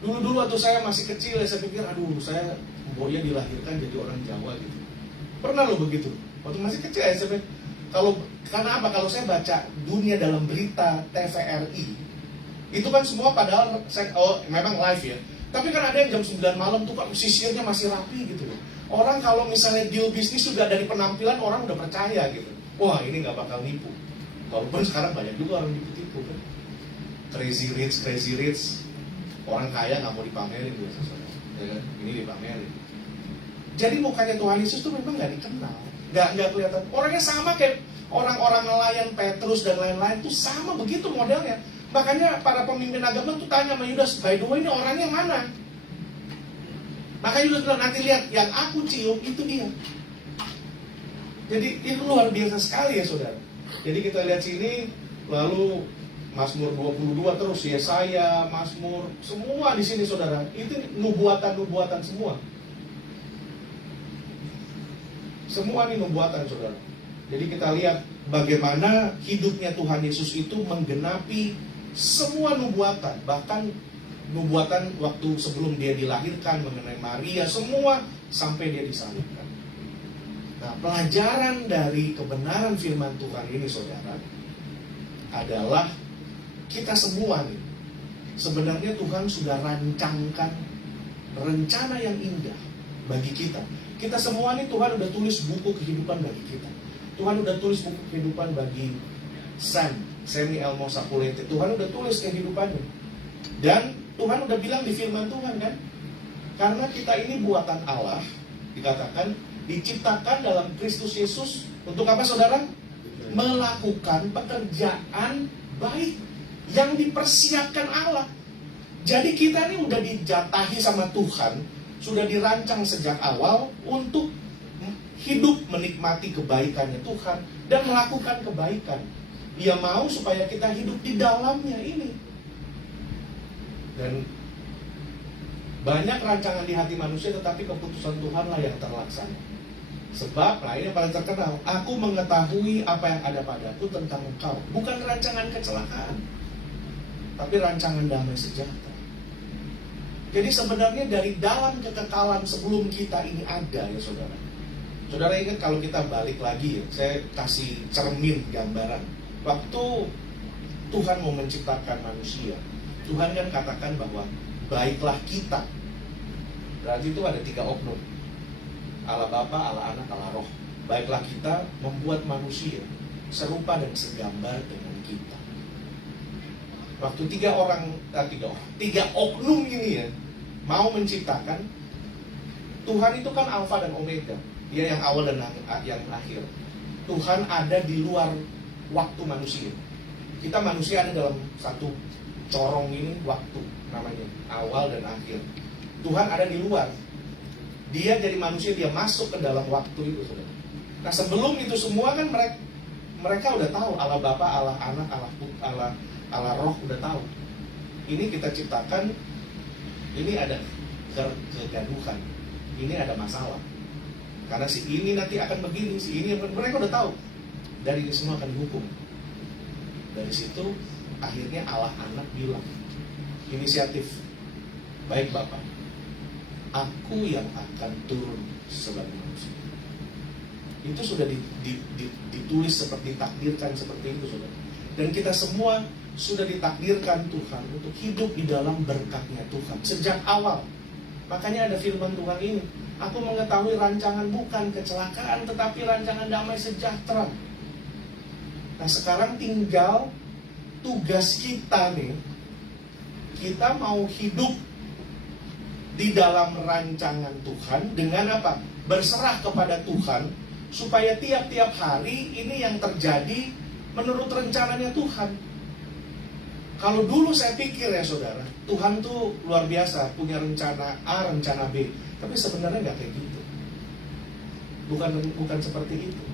dulu waktu saya masih kecil ya, saya pikir, saya boya dilahirkan jadi orang Jawa gitu. Pernah loh begitu. Waktu masih kecil ya, saya pikir, karena apa? Kalau saya baca Dunia Dalam Berita TVRI, itu kan semua padahal memang live ya. Tapi kan ada yang jam 9 malam tuh kan sisirnya masih rapi gitu loh. Orang kalau misalnya deal bisnis sudah dari penampilan, orang udah percaya gitu. Wah, ini nggak bakal nipu. Walaupun sekarang banyak juga orang nipu-tipu kan. Crazy rich. Orang kaya nggak mau dipamerin biasanya, ya kan? Ini dipamerin. Jadi mukanya Tuhan Yesus tuh memang nggak dikenal, nggak kelihatan. Orangnya sama kayak orang-orang nelayan Petrus dan lain-lain tuh sama begitu modelnya. Makanya para pemimpin agama tuh tanya sama Yudas, by the way ini orangnya mana? Makanya Yudas bilang, nanti lihat yang aku cium itu dia. Jadi itu luar biasa sekali ya saudara. Jadi kita lihat sini, lalu Mazmur 22 terus, Yesaya, Mazmur, semua di sini saudara. Itu nubuatan semua. Semua ini nubuatan saudara. Jadi kita lihat bagaimana hidupnya Tuhan Yesus itu menggenapi semua nubuatan. Bahkan nubuatan waktu sebelum dia dilahirkan mengenai Maria, semua sampai dia disalibkan. Nah, pelajaran dari kebenaran firman Tuhan ini saudara adalah kita semua nih, sebenarnya Tuhan sudah rancangkan rencana yang indah bagi kita. Kita semua nih Tuhan udah tulis buku kehidupan bagi kita. Tuhan udah tulis buku kehidupan bagi Sammy Elmo Sapulete. Tuhan udah tulis kehidupannya. Dan Tuhan udah bilang di firman Tuhan kan, karena kita ini buatan Allah, dikatakan diciptakan dalam Kristus Yesus untuk apa saudara? Melakukan pekerjaan baik yang dipersiapkan Allah. Jadi kita ini udah dijatahi sama Tuhan, sudah dirancang sejak awal untuk hidup menikmati kebaikannya Tuhan dan melakukan kebaikan. Dia mau supaya kita hidup di dalamnya ini. Dan banyak rancangan di hati manusia, tetapi keputusan Tuhanlah yang terlaksana. Sebab, ini yang paling terkenal, aku mengetahui apa yang ada padaku tentang engkau. Bukan rancangan kecelakaan, tapi rancangan damai sejahtera. Jadi sebenarnya dari dalam kekekalan sebelum kita ini ada ya saudara. Saudara ingat kalau kita balik lagi ya, saya kasih cermin gambaran. Waktu Tuhan mau menciptakan manusia, Tuhan kan katakan bahwa baiklah kita. Berarti itu ada 3 oknum. Allah Bapa, Allah Anak, Allah Roh. Baiklah kita membuat manusia serupa dan segambar dengan kita. Waktu 3 oknum ini ya mau menciptakan, Tuhan itu kan Alfa dan Omega. Dia yang awal dan yang akhir. Tuhan ada di luar waktu manusia. Kita manusia ada dalam satu corong ini waktu namanya, awal dan akhir. Tuhan ada di luar. Dia jadi manusia, dia masuk ke dalam waktu itu saudara. Nah sebelum itu semua kan mereka udah tahu Allah Bapa, Allah Anak, Allah Roh udah tahu. Ini kita ciptakan, ini ada kegaduhan, ini ada masalah. Karena si ini nanti akan begini, si ini mereka udah tahu. Dari ini semua akan dihukum. Dari situ akhirnya Allah Anak bilang, inisiatif, baik Bapak, aku yang akan turun sebagai manusia. Itu sudah ditulis seperti takdirkan seperti itu saudara. Dan kita semua sudah ditakdirkan Tuhan untuk hidup di dalam berkatnya Tuhan sejak awal. Makanya ada firman Tuhan ini, aku mengetahui rancangan bukan kecelakaan, tetapi rancangan damai sejahtera. Nah sekarang tinggal tugas kita nih, kita mau hidup di dalam rancangan Tuhan dengan apa? Berserah kepada Tuhan, supaya tiap-tiap hari ini yang terjadi menurut rencananya Tuhan. Kalau dulu saya pikir ya saudara, Tuhan tuh luar biasa, punya rencana A, rencana B. Tapi sebenarnya nggak kayak gitu. Bukan seperti itu.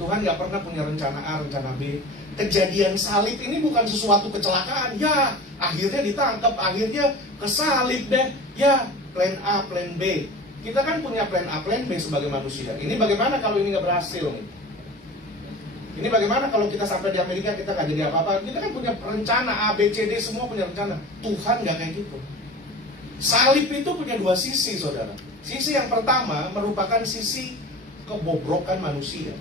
Tuhan nggak pernah punya rencana A, rencana B. Kejadian salib ini bukan sesuatu kecelakaan. Ya, akhirnya ditangkap, akhirnya kesalib deh. Ya, plan A, plan B. Kita kan punya plan A, plan B sebagai manusia. Ini bagaimana kalau ini nggak berhasil nih? Ini bagaimana kalau kita sampai di Amerika kita nggak jadi apa-apa? Kita kan punya rencana A, B, C, D, semua punya rencana. Tuhan nggak kayak gitu. Salib itu punya dua sisi, saudara. Sisi yang pertama merupakan sisi kebobrokan manusia.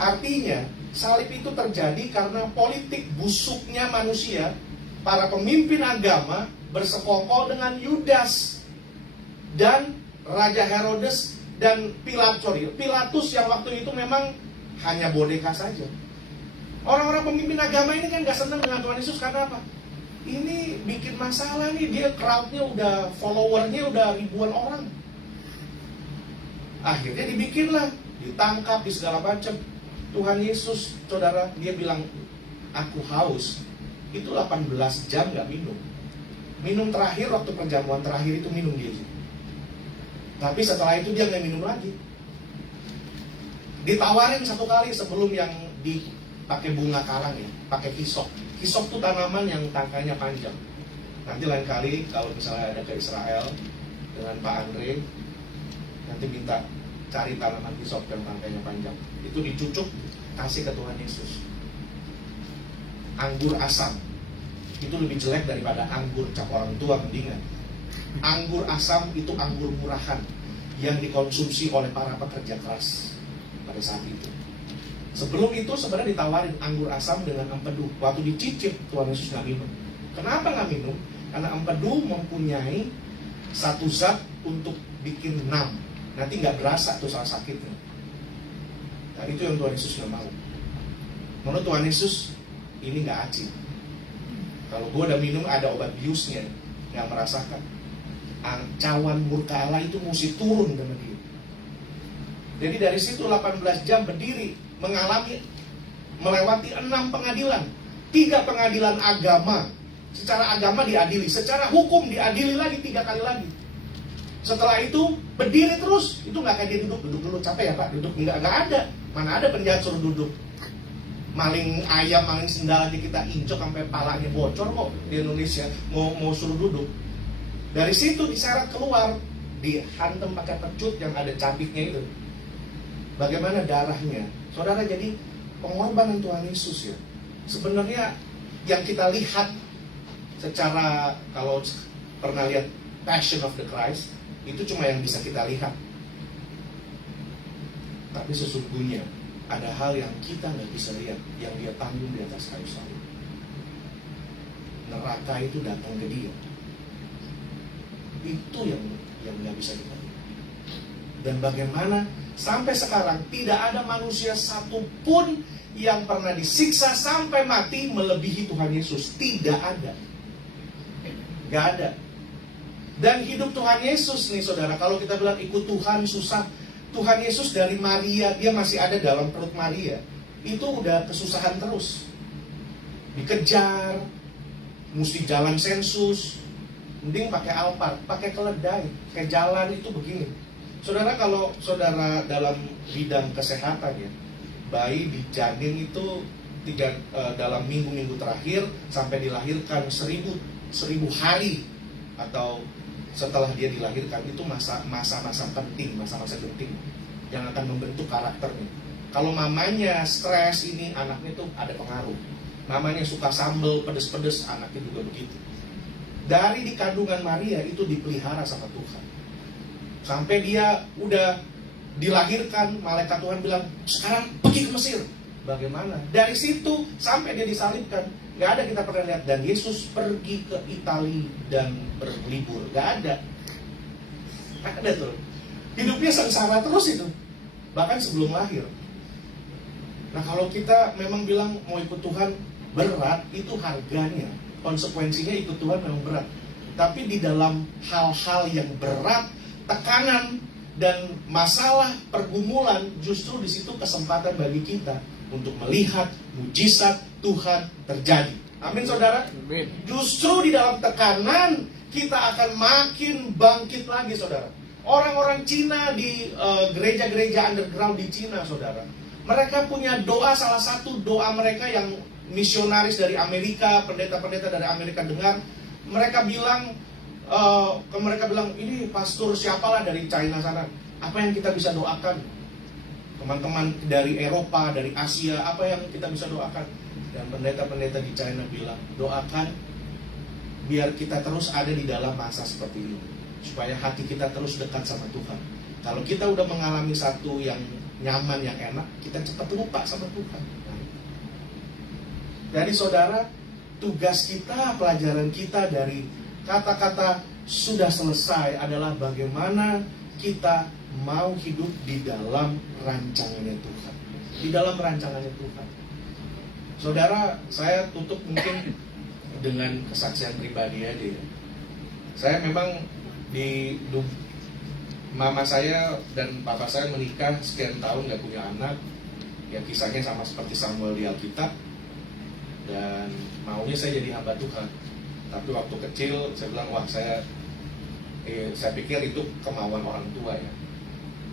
Artinya, salib itu terjadi karena politik busuknya manusia. Para pemimpin agama bersekongkol dengan Yudas dan Raja Herodes dan Pilatus yang waktu itu memang hanya boneka saja. Orang-orang pemimpin agama ini kan gak senang dengan Tuhan Yesus karena apa? Ini bikin masalah nih, dia crowdnya udah, followernya udah ribuan orang. Akhirnya dibikinlah, ditangkap, di segala macam. Tuhan Yesus, saudara, dia bilang, aku haus. Itu 18 jam gak minum. Minum terakhir, waktu perjamuan terakhir itu minum dia. Tapi setelah itu dia gak minum lagi. Ditawarin satu kali sebelum yang dipakai bunga karang ya, pakai hisop. Hisop itu tanaman yang tangkainya panjang. Nanti lain kali kalau misalnya ada ke Israel dengan Pak Andre, nanti minta cari tanaman hisop yang tangkainya panjang. Itu dicucuk, kasih ke Tuhan Yesus. Anggur asam itu lebih jelek daripada anggur cap orang tua, mendingan. Anggur asam itu anggur murahan yang dikonsumsi oleh para pekerja keras pada saat itu. Sebelum itu sebenarnya ditawarin anggur asam dengan empedu. Waktu dicicip Tuhan Yesus nggak minum. Kenapa nggak minum? Karena empedu mempunyai satu zat untuk bikin numb. Nanti nggak berasa tuh salah sakitnya. Nah itu yang Tuhan Yesus nggak mau. Menurut Tuhan Yesus ini nggak acil. Kalau gue udah minum ada obat biusnya, nggak merasakan. Cawan murka Allah itu mesti turun dengan dia. Jadi dari situ 18 jam berdiri, melewati 6 pengadilan. 3 pengadilan agama. Secara agama diadili, secara hukum diadili lagi 3 kali lagi. Setelah itu berdiri terus, itu nggak kayak dia duduk dulu, capek ya Pak, duduk nggak ada. Mana ada penjahat suruh duduk. Maling ayam, maling sendal aja kita injok sampai palanya bocor kok di Indonesia, mau suruh duduk. Dari situ diseret keluar, dihantam pakai pecut yang ada cabiknya itu. Bagaimana darahnya? Saudara, jadi pengorbanan Tuhan Yesus ya. Sebenarnya yang kita lihat secara, kalau pernah lihat Passion of the Christ, itu cuma yang bisa kita lihat. Tapi sesungguhnya ada hal yang kita nggak bisa lihat, yang dia tanggung di atas kayu salib. Neraka itu datang ke dia. Itu yang nggak bisa kita lihat. Dan bagaimana sampai sekarang tidak ada manusia satupun yang pernah disiksa sampai mati melebihi Tuhan Yesus. Tidak ada. Gak ada. Dan hidup Tuhan Yesus nih saudara, kalau kita bilang ikut Tuhan susah. Tuhan Yesus dari Maria, dia masih ada dalam perut Maria, itu udah kesusahan terus. Dikejar, mesti jalan sensus, mending pakai Alphard, pakai keledai, kayak jalan itu begini. Saudara, kalau saudara dalam bidang kesehatan ya, bayi di janin itu dalam minggu-minggu terakhir sampai dilahirkan 1000 hari atau setelah dia dilahirkan, itu masa-masa penting, masa-masa penting yang akan membentuk karakternya. Kalau mamanya stres ini, anaknya tuh ada pengaruh. Mamanya suka sambal pedes-pedes, anaknya juga begitu. Dari di kandungan Maria itu dipelihara sama Tuhan. Sampai dia udah dilahirkan, malaikat Tuhan bilang, sekarang pergi ke Mesir. Bagaimana? Dari situ sampai dia disalibkan, gak ada kita pernah lihat. Dan Yesus pergi ke Italia dan berlibur, gak ada. Ada tuh. Hidupnya sengsara terus itu. Bahkan sebelum lahir. Nah kalau kita memang bilang mau ikut Tuhan berat, itu harganya. Konsekuensinya ikut Tuhan memang berat. Tapi di dalam hal-hal yang berat, tekanan, dan masalah, pergumulan, justru di situ kesempatan bagi kita untuk melihat mujizat Tuhan terjadi. Amin saudara. Amin. Justru di dalam tekanan kita akan makin bangkit lagi saudara. Orang-orang Cina di gereja-gereja underground di Cina saudara, mereka punya doa, salah satu doa mereka yang misionaris dari Amerika, pendeta-pendeta dari Amerika dengar. Mereka bilang, ini pastor siapalah dari China sana, apa yang kita bisa doakan? Teman-teman dari Eropa, dari Asia, apa yang kita bisa doakan? Dan pendeta-pendeta di China bilang, doakan biar kita terus ada di dalam masa seperti ini, supaya hati kita terus dekat sama Tuhan. Kalau kita udah mengalami satu yang nyaman, yang enak, kita cepat lupa sama Tuhan. Jadi saudara, tugas kita, pelajaran kita dari kata-kata sudah selesai adalah bagaimana kita mau hidup di dalam rancangannya Tuhan. Di dalam rancangannya Tuhan. Saudara, saya tutup mungkin dengan kesaksian pribadi aja ya. Saya memang mama saya dan papa saya menikah sekian tahun gak punya anak. Ya kisahnya sama seperti Samuel di Alkitab. Dan maunya saya jadi hamba Tuhan. Tapi waktu kecil saya bilang, wah saya pikir itu kemauan orang tua ya.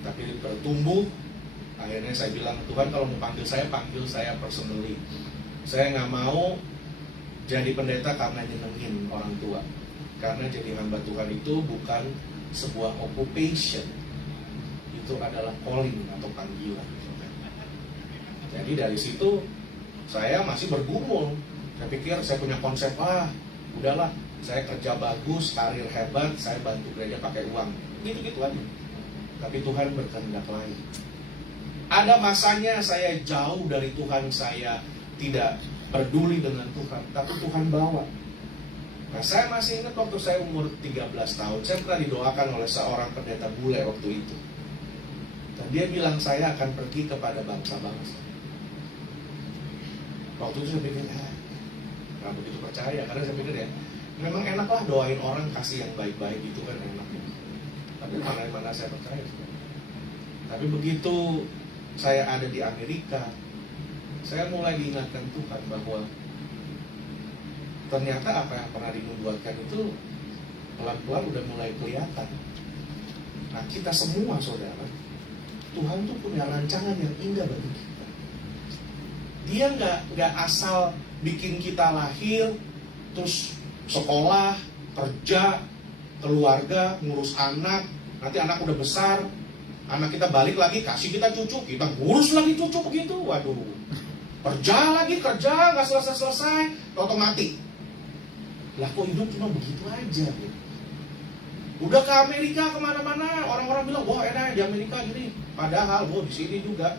Tapi bertumbuh, akhirnya saya bilang, Tuhan kalau mau panggil saya personally. Saya nggak mau jadi pendeta karena nyenengin orang tua. Karena jadi hamba Tuhan itu bukan sebuah occupation. Itu adalah calling atau panggilan. Jadi dari situ saya masih bergumul. Saya pikir saya punya konsep, udahlah, saya kerja bagus, karir hebat, saya bantu gereja pakai uang. Gitu-gitu aja. Tapi Tuhan berkehendak lain. Ada masanya saya jauh dari Tuhan, saya tidak peduli dengan Tuhan, tapi Tuhan bawa. Nah, saya masih ingat waktu saya umur 13 tahun, saya pernah didoakan oleh seorang pendeta bule waktu itu. Dan dia bilang saya akan pergi kepada bangsa-bangsa. Waktu itu saya pikir, nggak begitu percaya, karena saya pikir ya, memang enaklah doain orang kasih yang baik-baik itu kan enak. Tapi mana saya percaya. Tapi begitu saya ada di Amerika, saya mulai diingatkan Tuhan bahwa ternyata apa yang pernah dinubuatkan itu pelan-pelan udah mulai kelihatan. Nah kita semua saudara, Tuhan tuh punya rancangan yang indah bagi kita. Dia nggak asal bikin kita lahir, terus sekolah, kerja, keluarga, ngurus anak, nanti anak udah besar, anak kita balik lagi kasih kita cucu, kita ngurus lagi cucu begitu, waduh, kerja, nggak selesai, toto mati. Lah kok hidup cuma begitu aja? Gitu. Udah ke Amerika kemana-mana, orang-orang bilang, wah enak di Amerika gini, padahal di sini juga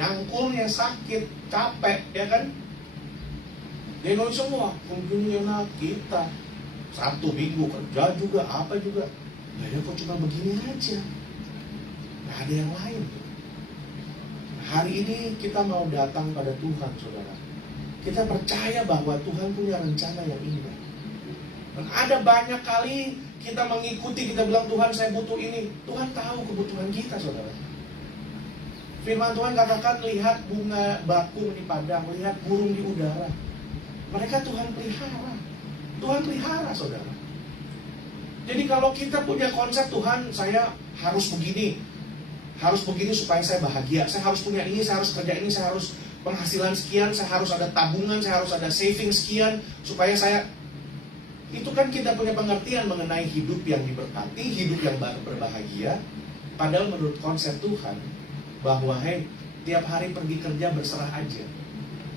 nyangkulnya sakit, capek, ya kan? Di Indonesia semua, mungkin enak kita 1 minggu kerja juga, apa juga. Ya kok cuma begini aja, nggak ada yang lain. Hari ini kita mau datang pada Tuhan, saudara. Kita percaya bahwa Tuhan punya rencana yang indah. Dan ada banyak kali kita mengikuti, kita bilang Tuhan saya butuh ini. Tuhan tahu kebutuhan kita, saudara. Firman Tuhan katakan, lihat bunga bakung di padang, lihat burung di udara. Mereka Tuhan pelihara. Tuhan pelihara, saudara. Jadi kalau kita punya konsep Tuhan, saya harus begini supaya saya bahagia. Saya harus punya ini, saya harus kerja ini, saya harus penghasilan sekian, saya harus ada tabungan, saya harus ada saving sekian, supaya saya... Itu kan kita punya pengertian mengenai hidup yang diberkati, hidup yang berbahagia. Padahal menurut konsep Tuhan, bahwa tiap hari pergi kerja berserah aja.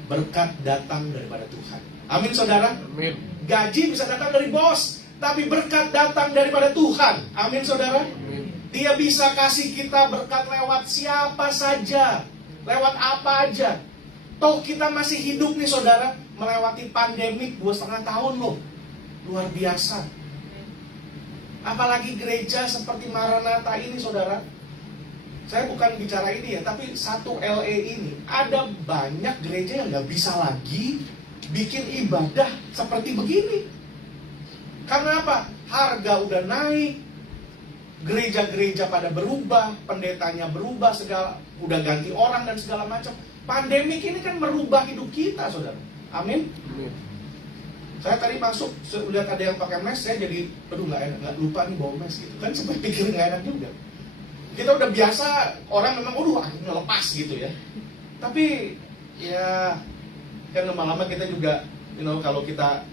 Berkat datang daripada Tuhan. Amin saudara. Amin. Gaji bisa datang dari bos, tapi berkat datang daripada Tuhan. Amin saudara. Amin. Dia bisa kasih kita berkat lewat siapa saja, lewat apa aja. Toh kita masih hidup nih saudara, melewati pandemik 2,5 tahun loh. Luar biasa. Apalagi gereja seperti Maranatha ini, saudara. Saya bukan bicara ini ya, tapi satu LA ini ada banyak gereja yang nggak bisa lagi bikin ibadah seperti begini. Karena apa? Harga udah naik, gereja-gereja pada berubah, pendetanya berubah, segala udah ganti orang dan segala macam. Pandemik ini kan merubah hidup kita, saudara. Amin. Saya tadi masuk, lihat ada yang pakai mask, saya jadi, aduh nggak enak, nggak lupa nih bawa mask gitu. Kan sempat pikir nggak enak juga. Kita udah biasa, orang memang, akhirnya lepas gitu ya. Tapi ya kan lama-lama kita juga, kalau kita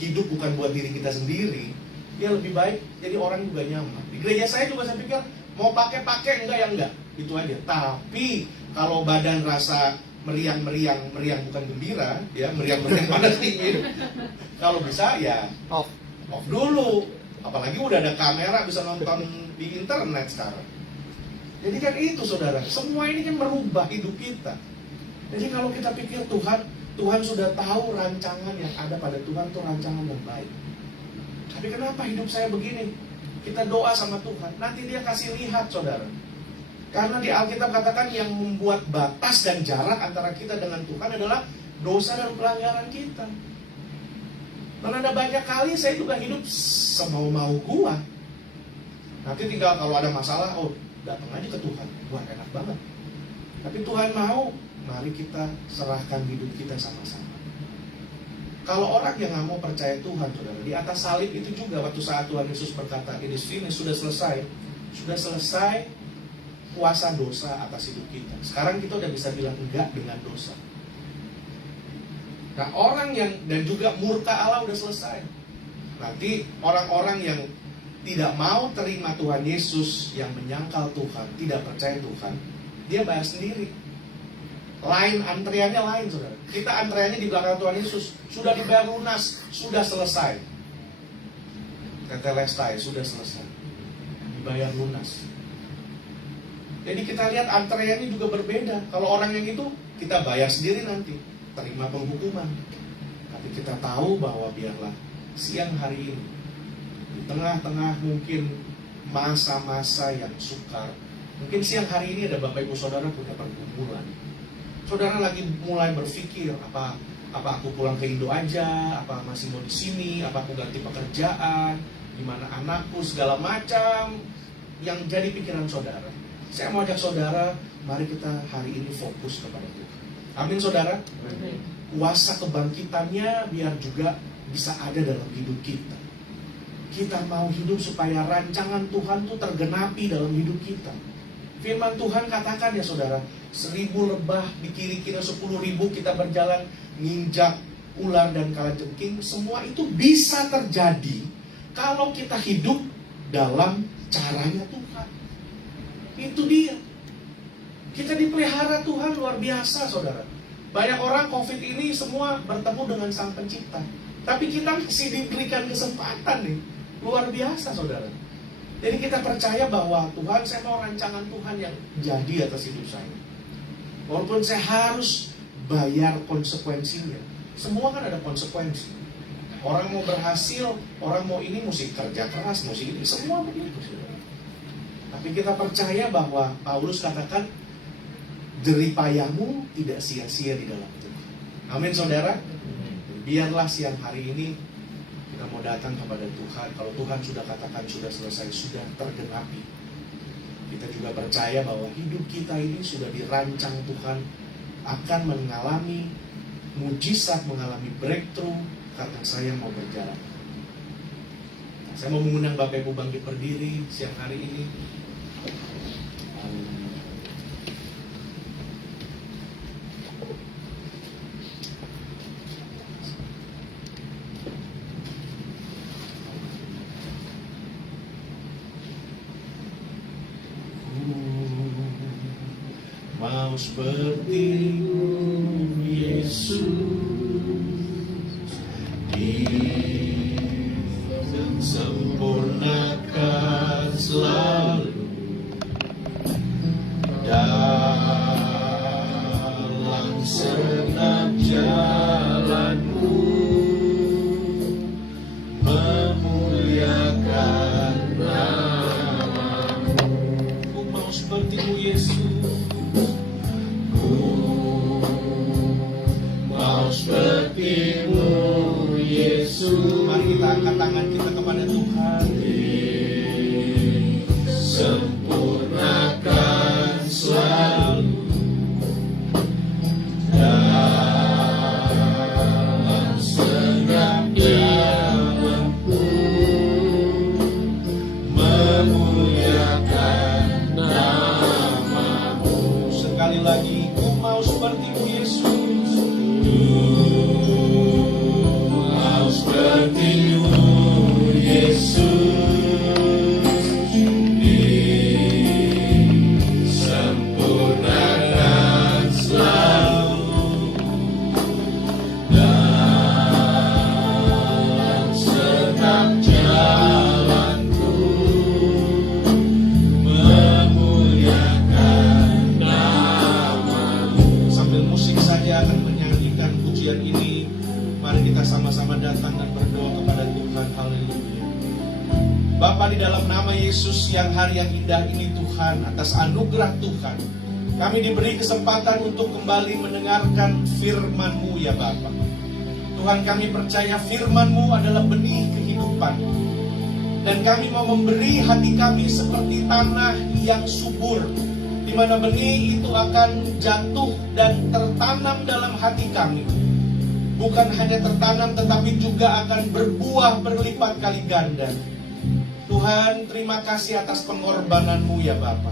hidup bukan buat diri kita sendiri, ya lebih baik jadi orang juga nyaman. Di gereja saya juga saya pikir mau pakai enggak ya enggak, itu aja. Tapi kalau badan rasa meriang bukan gembira, ya meriang panas dingin. Kalau bisa ya off dulu. Apalagi udah ada kamera bisa nonton di internet sekarang. Jadi kan itu, saudara, semua ini kan merubah hidup kita. Jadi kalau kita pikir Tuhan sudah tahu rancangan yang ada pada Tuhan itu rancangan yang baik. Tapi kenapa hidup saya begini? Kita doa sama Tuhan, nanti Dia kasih lihat, saudara. Karena di Alkitab katakan yang membuat batas dan jarak antara kita dengan Tuhan adalah dosa dan pelanggaran kita. Dan ada banyak kali saya juga hidup semau-mau gua. Nanti tinggal kalau ada masalah, datang aja ke Tuhan. Wah, enak banget. Tapi Tuhan mau, mari kita serahkan hidup kita sama-sama. Kalau orang yang nggak mau percaya Tuhan, saudara, di atas salib itu juga waktu saat Tuhan Yesus berkata, "It is finished," sudah selesai kuasa dosa atas hidup kita. Sekarang kita udah bisa bilang enggak dengan dosa. Nah, orang yang dan juga murka Allah udah selesai. Nanti orang-orang yang tidak mau terima Tuhan Yesus, yang menyangkal Tuhan, tidak percaya Tuhan, dia bayar sendiri. Antriannya lain, saudara. Kita antriannya di belakang Tuhan Yesus, sudah dibayar lunas, sudah selesai. Tetelestai, sudah selesai. Dibayar lunas. Jadi kita lihat antriannya juga berbeda. Kalau orang yang itu, kita bayar sendiri nanti, terima penghukuman. Tapi kita tahu bahwa biarlah siang hari ini, di tengah-tengah mungkin masa-masa yang sukar, mungkin siang hari ini ada Bapak Ibu Saudara punya pergumulan. Saudara lagi mulai berpikir, apa aku pulang ke Indo aja, apa masih mau di sini, apa aku ganti pekerjaan, gimana anakku, segala macam yang jadi pikiran saudara. Saya mau ajak saudara, mari kita hari ini fokus kepada Tuhan. Amin, saudara. Kuasa kebangkitannya biar juga bisa ada dalam hidup kita. Kita mau hidup supaya rancangan Tuhan itu tergenapi dalam hidup kita. Firman Tuhan katakan ya saudara, 1000 lebah di kiri-kiri, 10.000 kita berjalan nginjak ular dan kalajengking. Semua itu bisa terjadi kalau kita hidup dalam caranya Tuhan. Itu dia. Kita dipelihara Tuhan luar biasa, saudara. Banyak orang COVID ini semua bertemu dengan Sang Pencipta. Tapi kita masih diberikan kesempatan nih. Luar biasa, saudara. Jadi kita percaya bahwa Tuhan, saya mau rancangan Tuhan yang jadi atas hidup saya. Walaupun saya harus bayar konsekuensinya. Semua kan ada konsekuensi. Orang mau berhasil, orang mau ini, mesti kerja keras, mesti ini. Semua begitu, saudara. Tapi kita percaya bahwa Paulus katakan, jeripayahmu tidak sia-sia di dalam Tuhan. Amin, saudara. Biarlah siang hari ini kita mau datang kepada Tuhan. Kalau Tuhan sudah katakan sudah selesai, sudah tergenapi, kita juga percaya bahwa hidup kita ini sudah dirancang Tuhan akan mengalami mujizat, mengalami breakthrough karena saya mau berjalan. Nah, saya mau mengundang Bapak Ibu bangkit berdiri siang hari ini. Mau seperti Yesus disempurnakan selalu dalam segenap jalanku, memuliakan seperti-Mu Yesus. Mau seperti-Mu Yesus. Mari kita angkat tangan kita kepada Tuhan. Sempurnakan selalu dalam setiap jalanku, memuliakan nama-Mu. Sekali lagi, ku mau seperti-Mu Yesus. Mau seperti-Mu Yesus. Sempurnakan selalu dalam setiap jalanku, memuliakan nama-Mu. Sambil musik saja akan menyanyikan pujian ini, mari kita sama-sama datang dan berdoa kepada Tuhan. Haleluya. Bapa, di dalam nama Yesus yang hari yang indah ini Tuhan, atas anugerah Tuhan, kami diberi kesempatan untuk kembali mendengarkan firman-Mu ya Bapa. Tuhan, kami percaya firman-Mu adalah benih kehidupan. Dan kami mau memberi hati kami seperti tanah yang subur, di mana benih itu akan jatuh dan tertanam dalam hati kami. Bukan hanya tertanam, tetapi juga akan berbuah berlipat kali ganda. Tuhan, terima kasih atas pengorbanan-Mu ya Bapa.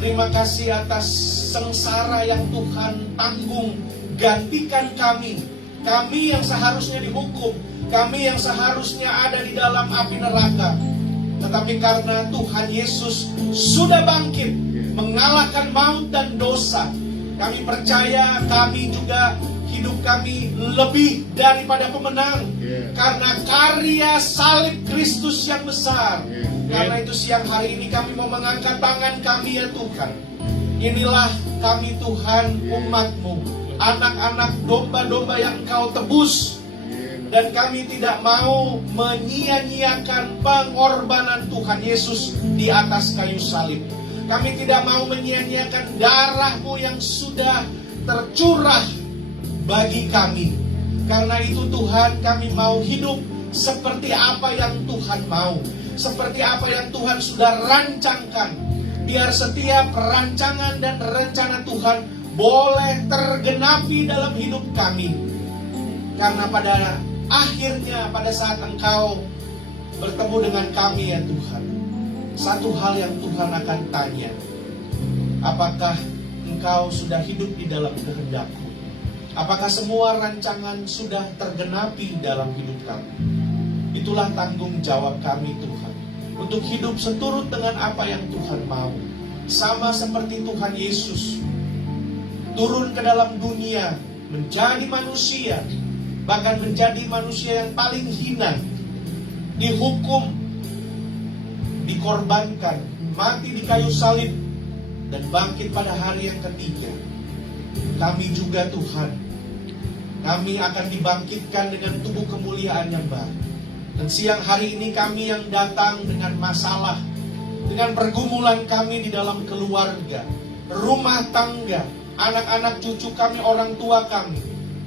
Terima kasih atas sengsara yang Tuhan tanggung. Gantikan kami. Kami yang seharusnya dihukum. Kami yang seharusnya ada di dalam api neraka. Tetapi karena Tuhan Yesus sudah bangkit, mengalahkan maut dan dosa, kami percaya kami juga hidup kami lebih daripada pemenang. Karena karya salib Kristus yang besar. Karena itu siang hari ini kami mau mengangkat tangan kami ya Tuhan. Inilah kami Tuhan, umat-Mu, anak-anak domba-domba yang Engkau tebus. Dan kami tidak mau menyia-nyiakan pengorbanan Tuhan Yesus di atas kayu salib. Kami tidak mau menyia-nyiakan darah-Mu yang sudah tercurah bagi kami. Karena itu Tuhan, kami mau hidup seperti apa yang Tuhan mau, seperti apa yang Tuhan sudah rancangkan. Biar setiap rancangan dan rencana Tuhan boleh tergenapi dalam hidup kami. Karena pada akhirnya, pada saat Engkau bertemu dengan kami ya Tuhan, satu hal yang Tuhan akan tanya, apakah Engkau sudah hidup di dalam kehendak-Ku? Apakah semua rancangan sudah tergenapi dalam hidup kami? Itulah tanggung jawab kami Tuhan, untuk hidup seturut dengan apa yang Tuhan mau. Sama seperti Tuhan Yesus turun ke dalam dunia, menjadi manusia, bahkan menjadi manusia yang paling hina, dihukum, dikorbankan, mati di kayu salib, dan bangkit pada hari yang ketiga. Kami juga Tuhan, kami akan dibangkitkan dengan tubuh kemuliaan yang baru. Dan siang hari ini kami yang datang dengan masalah, dengan pergumulan kami di dalam keluarga, rumah tangga, anak-anak cucu kami, orang tua kami,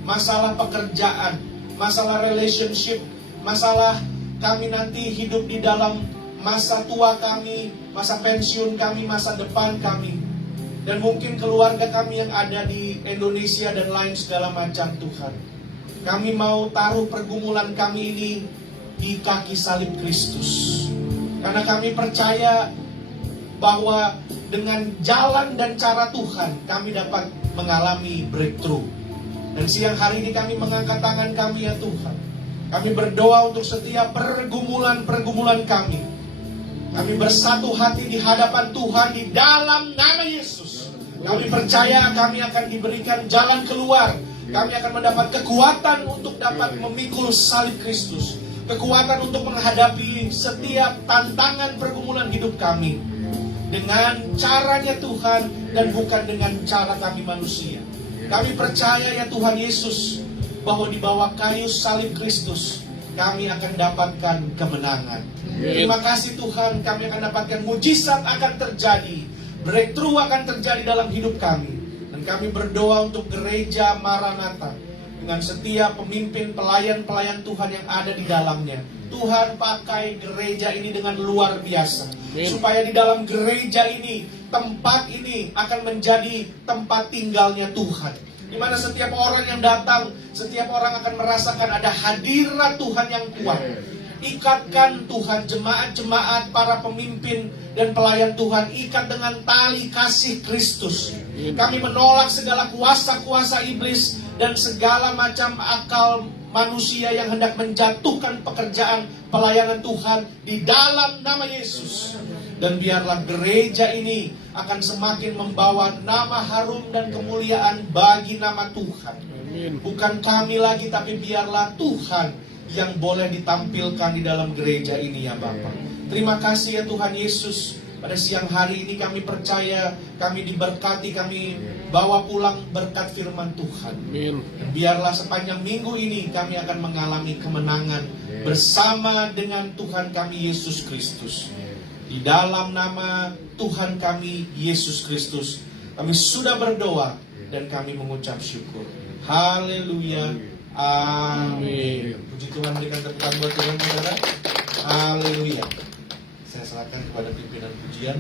masalah pekerjaan, masalah relationship, masalah kami nanti hidup di dalam masa tua kami, masa pensiun kami, masa depan kami. Dan mungkin keluarga kami yang ada di Indonesia dan lain segala macam Tuhan. Kami mau taruh pergumulan kami ini di kaki salib Kristus. Karena kami percaya bahwa dengan jalan dan cara Tuhan kami dapat mengalami breakthrough. Dan siang hari ini kami mengangkat tangan kami ya Tuhan. Kami berdoa untuk setiap pergumulan-pergumulan kami. Kami bersatu hati di hadapan Tuhan di dalam nama Yesus. Kami percaya kami akan diberikan jalan keluar. Kami akan mendapat kekuatan untuk dapat memikul salib Kristus. Kekuatan untuk menghadapi setiap tantangan pergumulan hidup kami. Dengan caranya Tuhan dan bukan dengan cara kami manusia. Kami percaya ya Tuhan Yesus, bahwa di bawah kayu salib Kristus kami akan dapatkan kemenangan. Terima kasih Tuhan, kami akan dapatkan mujizat akan terjadi. Breakthrough akan terjadi dalam hidup kami. Dan kami berdoa untuk gereja Maranatha dengan setiap pemimpin pelayan-pelayan Tuhan yang ada di dalamnya. Tuhan pakai gereja ini dengan luar biasa. Supaya di dalam gereja ini, tempat ini akan menjadi tempat tinggalnya Tuhan. Di mana setiap orang yang datang, setiap orang akan merasakan ada hadirat Tuhan yang kuat. Ikatkan Tuhan jemaat-jemaat, para pemimpin dan pelayan Tuhan, ikat dengan tali kasih Kristus. Kami menolak segala kuasa-kuasa iblis dan segala macam akal manusia yang hendak menjatuhkan pekerjaan pelayanan Tuhan di dalam nama Yesus. Dan biarlah gereja ini akan semakin membawa nama harum dan kemuliaan bagi nama Tuhan. Bukan kami lagi, tapi biarlah Tuhan yang boleh ditampilkan di dalam gereja ini ya Bapak. Terima kasih ya Tuhan Yesus. Pada siang hari ini kami percaya, kami diberkati, kami bawa pulang berkat firman Tuhan. Dan biarlah sepanjang minggu ini kami akan mengalami kemenangan bersama dengan Tuhan kami Yesus Kristus. Di dalam nama Tuhan kami Yesus Kristus, kami sudah berdoa dan kami mengucap syukur. Haleluya. Amin. Puji Tuhan, berikan tepukan buat Tuhan, saudara. Haleluya. Saya serahkan kepada pimpinan pujian.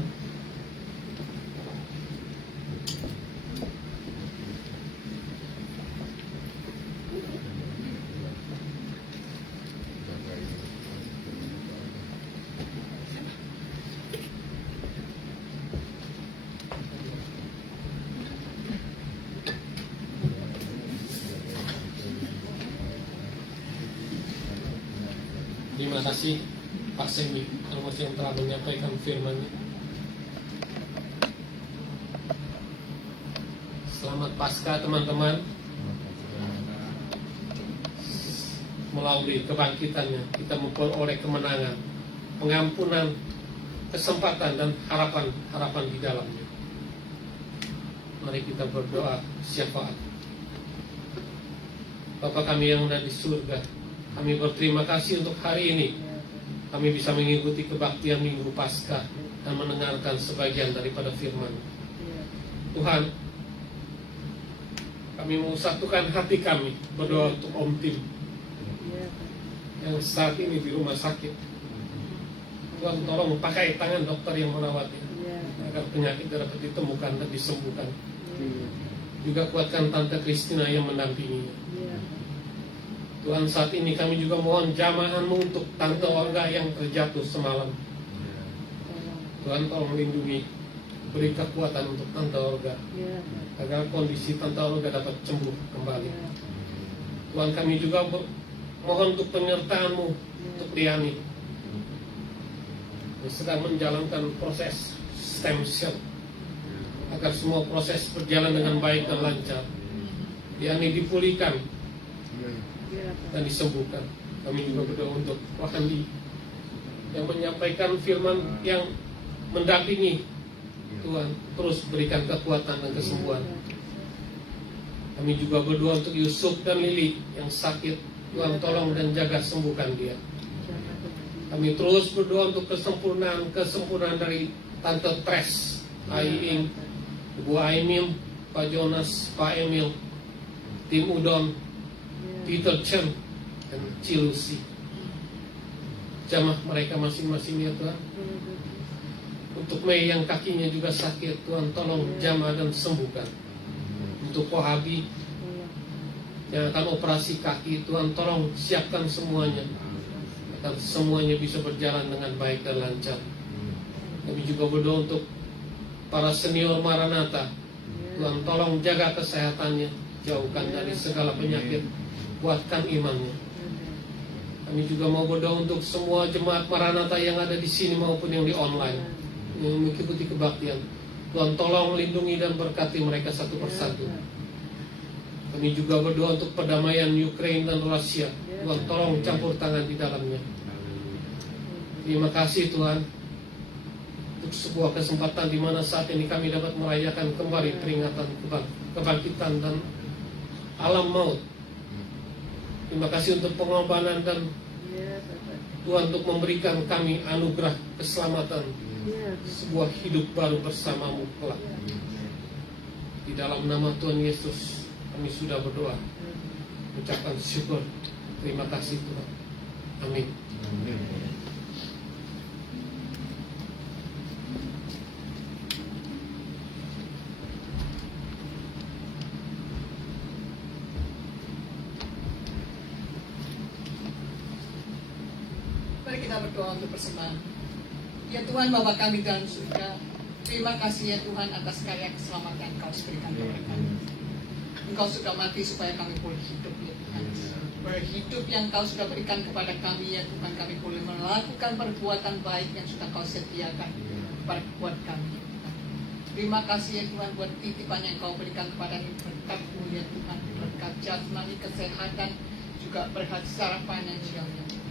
Terima kasih Pak Semi yang telah menyampaikan firman-Nya. Selamat Paskah teman-teman. Melalui kebangkitannya kita memperoleh kemenangan, pengampunan, kesempatan dan harapan di dalamnya. Mari kita berdoa syafaat. Bapa kami yang ada di surga, kami berterima kasih untuk hari ini. Kami bisa mengikuti kebaktian Minggu Paskah dan mendengarkan sebagian daripada firman. Tuhan, kami mau satukan hati kami berdoa untuk Om Tim yang saat ini di rumah sakit. Tuhan tolong pakai tangan dokter yang merawatnya agar penyakit dapat ditemukan dan disembuhkan. Juga kuatkan Tante Christina yang mendampinginya. Tuhan, saat ini kami juga mohon jamaah-Mu untuk Tante Olga yang terjatuh semalam. Tuhan tolong lindungi, beri kekuatan untuk Tante Olga agar kondisi Tante Olga dapat sembuh kembali. Tuhan, kami juga mohon untuk penyertaan-Mu untuk Liani yang sedang menjalankan proses stem cell, agar semua proses berjalan dengan baik dan lancar. Liani dipulihkan dan disembuhkan. Kami juga berdoa untuk Wahandi yang menyampaikan firman, yang mendampingi. Tuhan, terus berikan kekuatan dan kesembuhan. Kami juga berdoa untuk Yusuf dan Lili yang sakit. Tuhan tolong dan jaga sembuhkan dia. Kami terus berdoa untuk kesempurnaan dari Tante Tres, Ailing, Ibu Aimil, Pak Jonas, Pak Emil, Tim Udon, Peter Chen, dan Cilusi. Jamah mereka masing-masing ya Tuhan. Untuk Mei yang kakinya juga sakit, Tuhan tolong jamah dan sembuhkan. Untuk Kohabi yang akan operasi kaki, Tuhan tolong siapkan semuanya agar semuanya bisa berjalan dengan baik dan lancar. Kami juga berdoa untuk para senior Maranatha. Tuhan tolong jaga kesehatannya, jauhkan dari segala penyakit, kuatkan imannya. Kami juga mau berdoa untuk semua jemaat Maranatha yang ada di sini maupun yang di online yang mengikuti kebaktian. Tuhan tolong lindungi dan berkati mereka satu persatu. Kami juga berdoa untuk perdamaian Ukraina dan Rusia. Tuhan tolong campur tangan di dalamnya. Terima kasih Tuhan untuk sebuah kesempatan di mana saat ini kami dapat merayakan kembali peringatan kebangkitan dan alam maut. Terima kasih untuk pengorbanan dan Tuhan untuk memberikan kami anugerah keselamatan sebuah hidup baru bersamamu kelak. Di dalam nama Tuhan Yesus kami sudah berdoa, ucapkan syukur, terima kasih Tuhan. Amin. Mari kita berdoa untuk persembahan. Ya Tuhan, Bapa kami dalam surga, terima kasih ya Tuhan atas karya keselamatan Kau berikan kepada kami. Engkau sudah mati supaya kami boleh hidup ya Tuhan. Berhidup yang Kau sudah berikan kepada kami ya Tuhan, kami boleh melakukan perbuatan baik yang sudah Kau sediakan buat kami ya Tuhan. Terima kasih ya Tuhan buat titipan yang Kau berikan kepada kami, berkat-Mu ya Tuhan, berkat jasmani, kesehatan, juga berkat secara finansial ya Tuhan.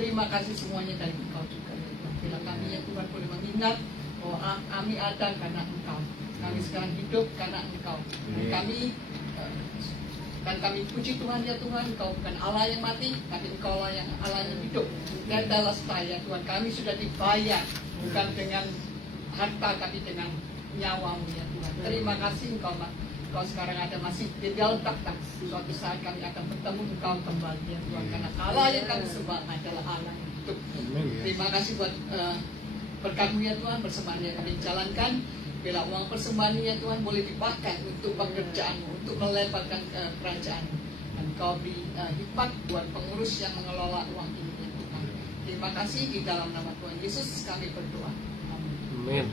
Terima kasih semuanya dari Engkau juga ya Tuhan. Bila kami ya Tuhan boleh mengingat bahwa kami ada karena Engkau. Kami sekarang hidup karena Engkau. Dan kami puji Tuhan ya Tuhan, Engkau bukan Allah yang mati, tapi Engkau Allah yang hidup. Dan dalam saya Tuhan, kami sudah dibayar bukan dengan harta, tapi dengan nyawa-Mu ya Tuhan. Terima kasih Engkau sekarang ada masih di dalam takhta. Suatu saat kami akan bertemu Engkau kembali ya Tuhan, karena Allah yang kami sembah adalah Allah yang hidup. Terima kasih buat berkat-Mu ya Tuhan, persembahan yang kami jalankan. Bila uang persembahan ya Tuhan boleh dipakai untuk pekerjaan-Mu, untuk melebarkan kerajaan-Mu. Dan Kau beri hikmat buat pengurus yang mengelola uang ini ya Tuhan. Terima kasih, di dalam nama Tuhan Yesus kami berdoa. Amin.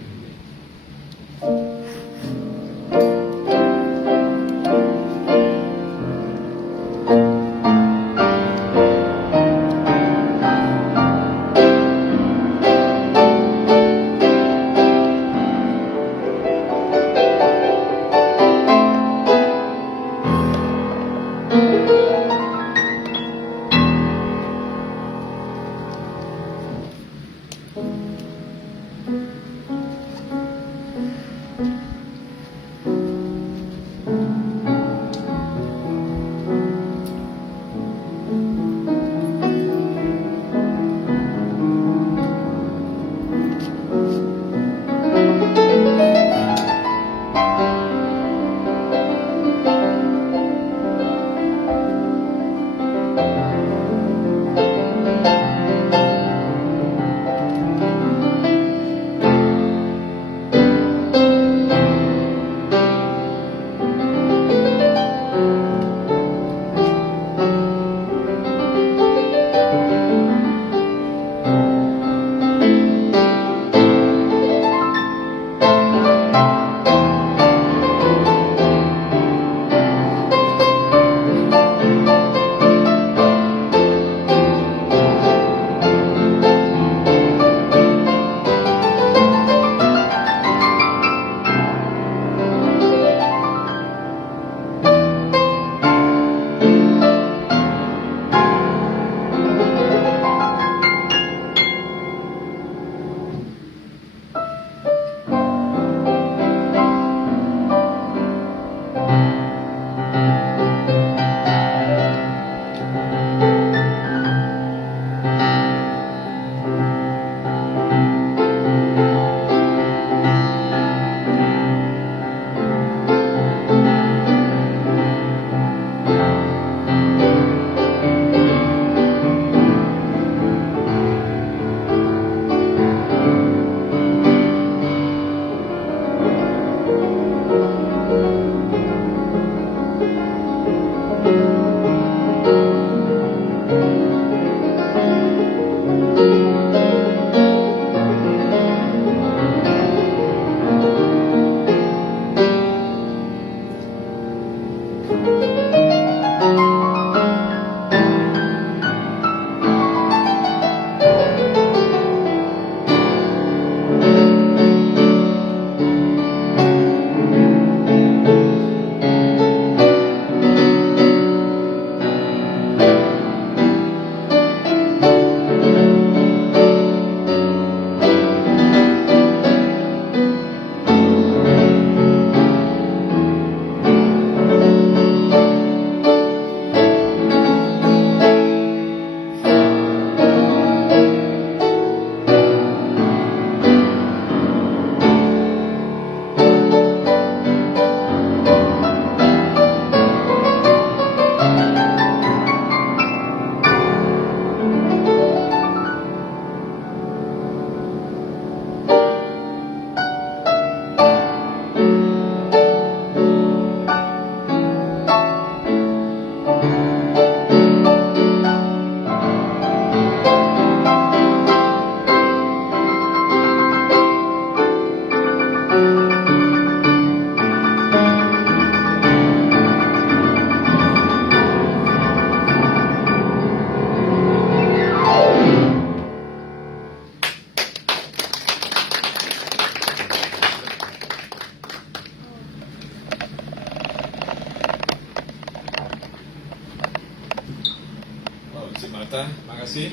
Marta, terima kasih.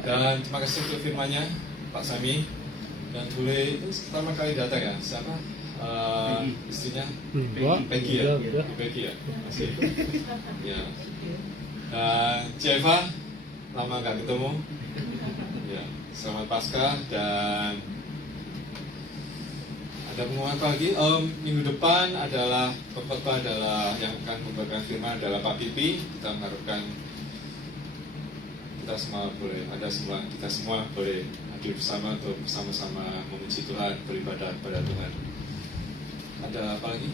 Dan terima kasih untuk firman-Nya, Pak Sami. Dan boleh itu pertama kali datang ya, siapa? Istrinya? Peggy ya? Peggy ya? Terima kasih. Ya. Dan Jeva, lama gak ketemu. Ya, selamat Paskah. Dan ada pengumuman apa lagi? Minggu depan adalah pengkhotbah adalah yang akan membagikan firman adalah Pak Pipi. Kita mengharapkan kita semua boleh hadir bersama untuk bersama-sama memuji Tuhan, beribadah kepada Tuhan. Ada apa lagi?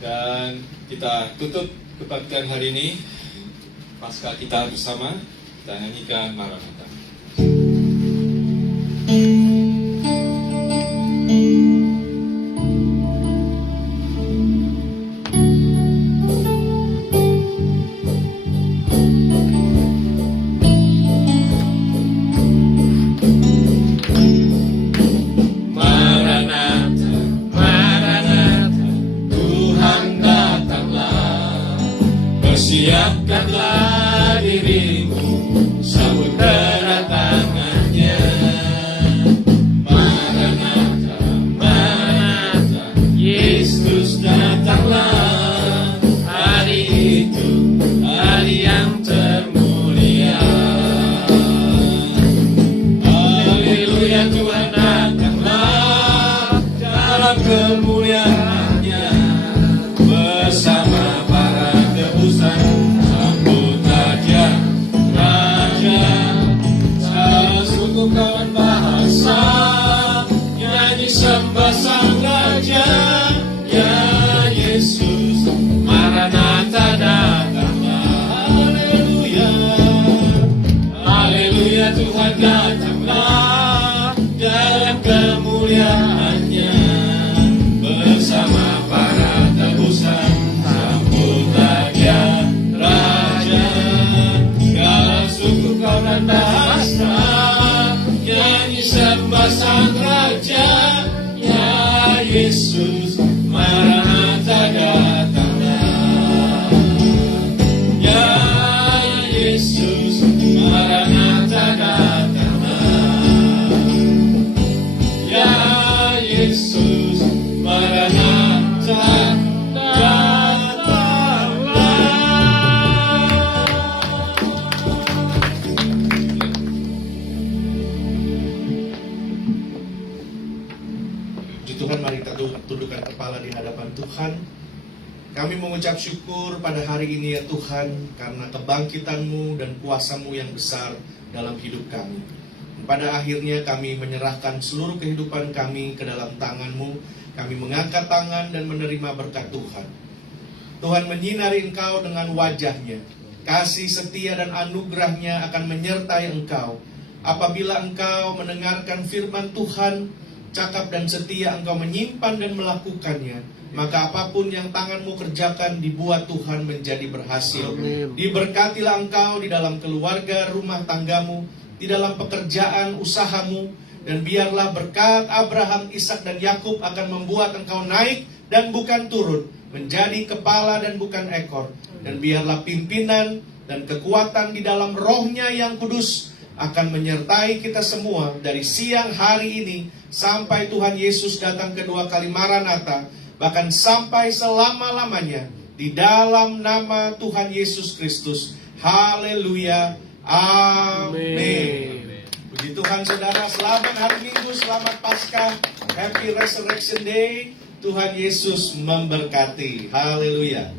Dan kita tutup kebaktian hari ini. Pasca kita bersama, kita nyanyikan Maranatha. Siapkanlah dirimu, sambut kedatangannya. Maranatha, Maranatha, Yesus datanglah. Hari itu, hari yang termulia. Haleluya, Tuhan datanglah dalam kemuliaan-Nya bersama para tebusan. Kawan bahasa nyanyi sembah sang Raja, ya Yesus Maranatha datanglah. Haleluya, haleluya, Tuhan datanglah dalam kemuliaan-Nya bersama para tebusan. Sambutlah Dia Raja, segala suku kaum dan bahasa sembah sang Raja, ya Yesus Maranatha datanglah. Ya Yesus Maranatha datanglah. Ya Yesus Maranatha datanglah. Tuhan, mari kita tundukkan kepala di hadapan Tuhan. Kami mengucap syukur pada hari ini ya Tuhan, karena kebangkitan-Mu dan kuasa-Mu yang besar dalam hidup kami. Pada akhirnya kami menyerahkan seluruh kehidupan kami ke dalam tangan-Mu. Kami mengangkat tangan dan menerima berkat Tuhan. Tuhan menyinari Engkau dengan wajah-Nya. Kasih setia dan anugerah-Nya akan menyertai Engkau. Apabila Engkau mendengarkan firman Tuhan, cakap dan setia Engkau menyimpan dan melakukannya, maka apapun yang tanganmu kerjakan dibuat Tuhan menjadi berhasil. Amin. Diberkatilah Engkau di dalam keluarga, rumah tanggamu, di dalam pekerjaan, usahamu, dan biarlah berkat Abraham, Ishak dan Yakub akan membuat Engkau naik dan bukan turun, menjadi kepala dan bukan ekor. Dan biarlah pimpinan dan kekuatan di dalam Roh-Nya yang kudus akan menyertai kita semua dari siang hari ini sampai Tuhan Yesus datang kedua kali Maranatha, bahkan sampai selama-lamanya, di dalam nama Tuhan Yesus Kristus. Haleluya, amin. Puji Tuhan saudara, selamat hari Minggu, selamat Paskah, Happy Resurrection Day. Tuhan Yesus memberkati. Haleluya.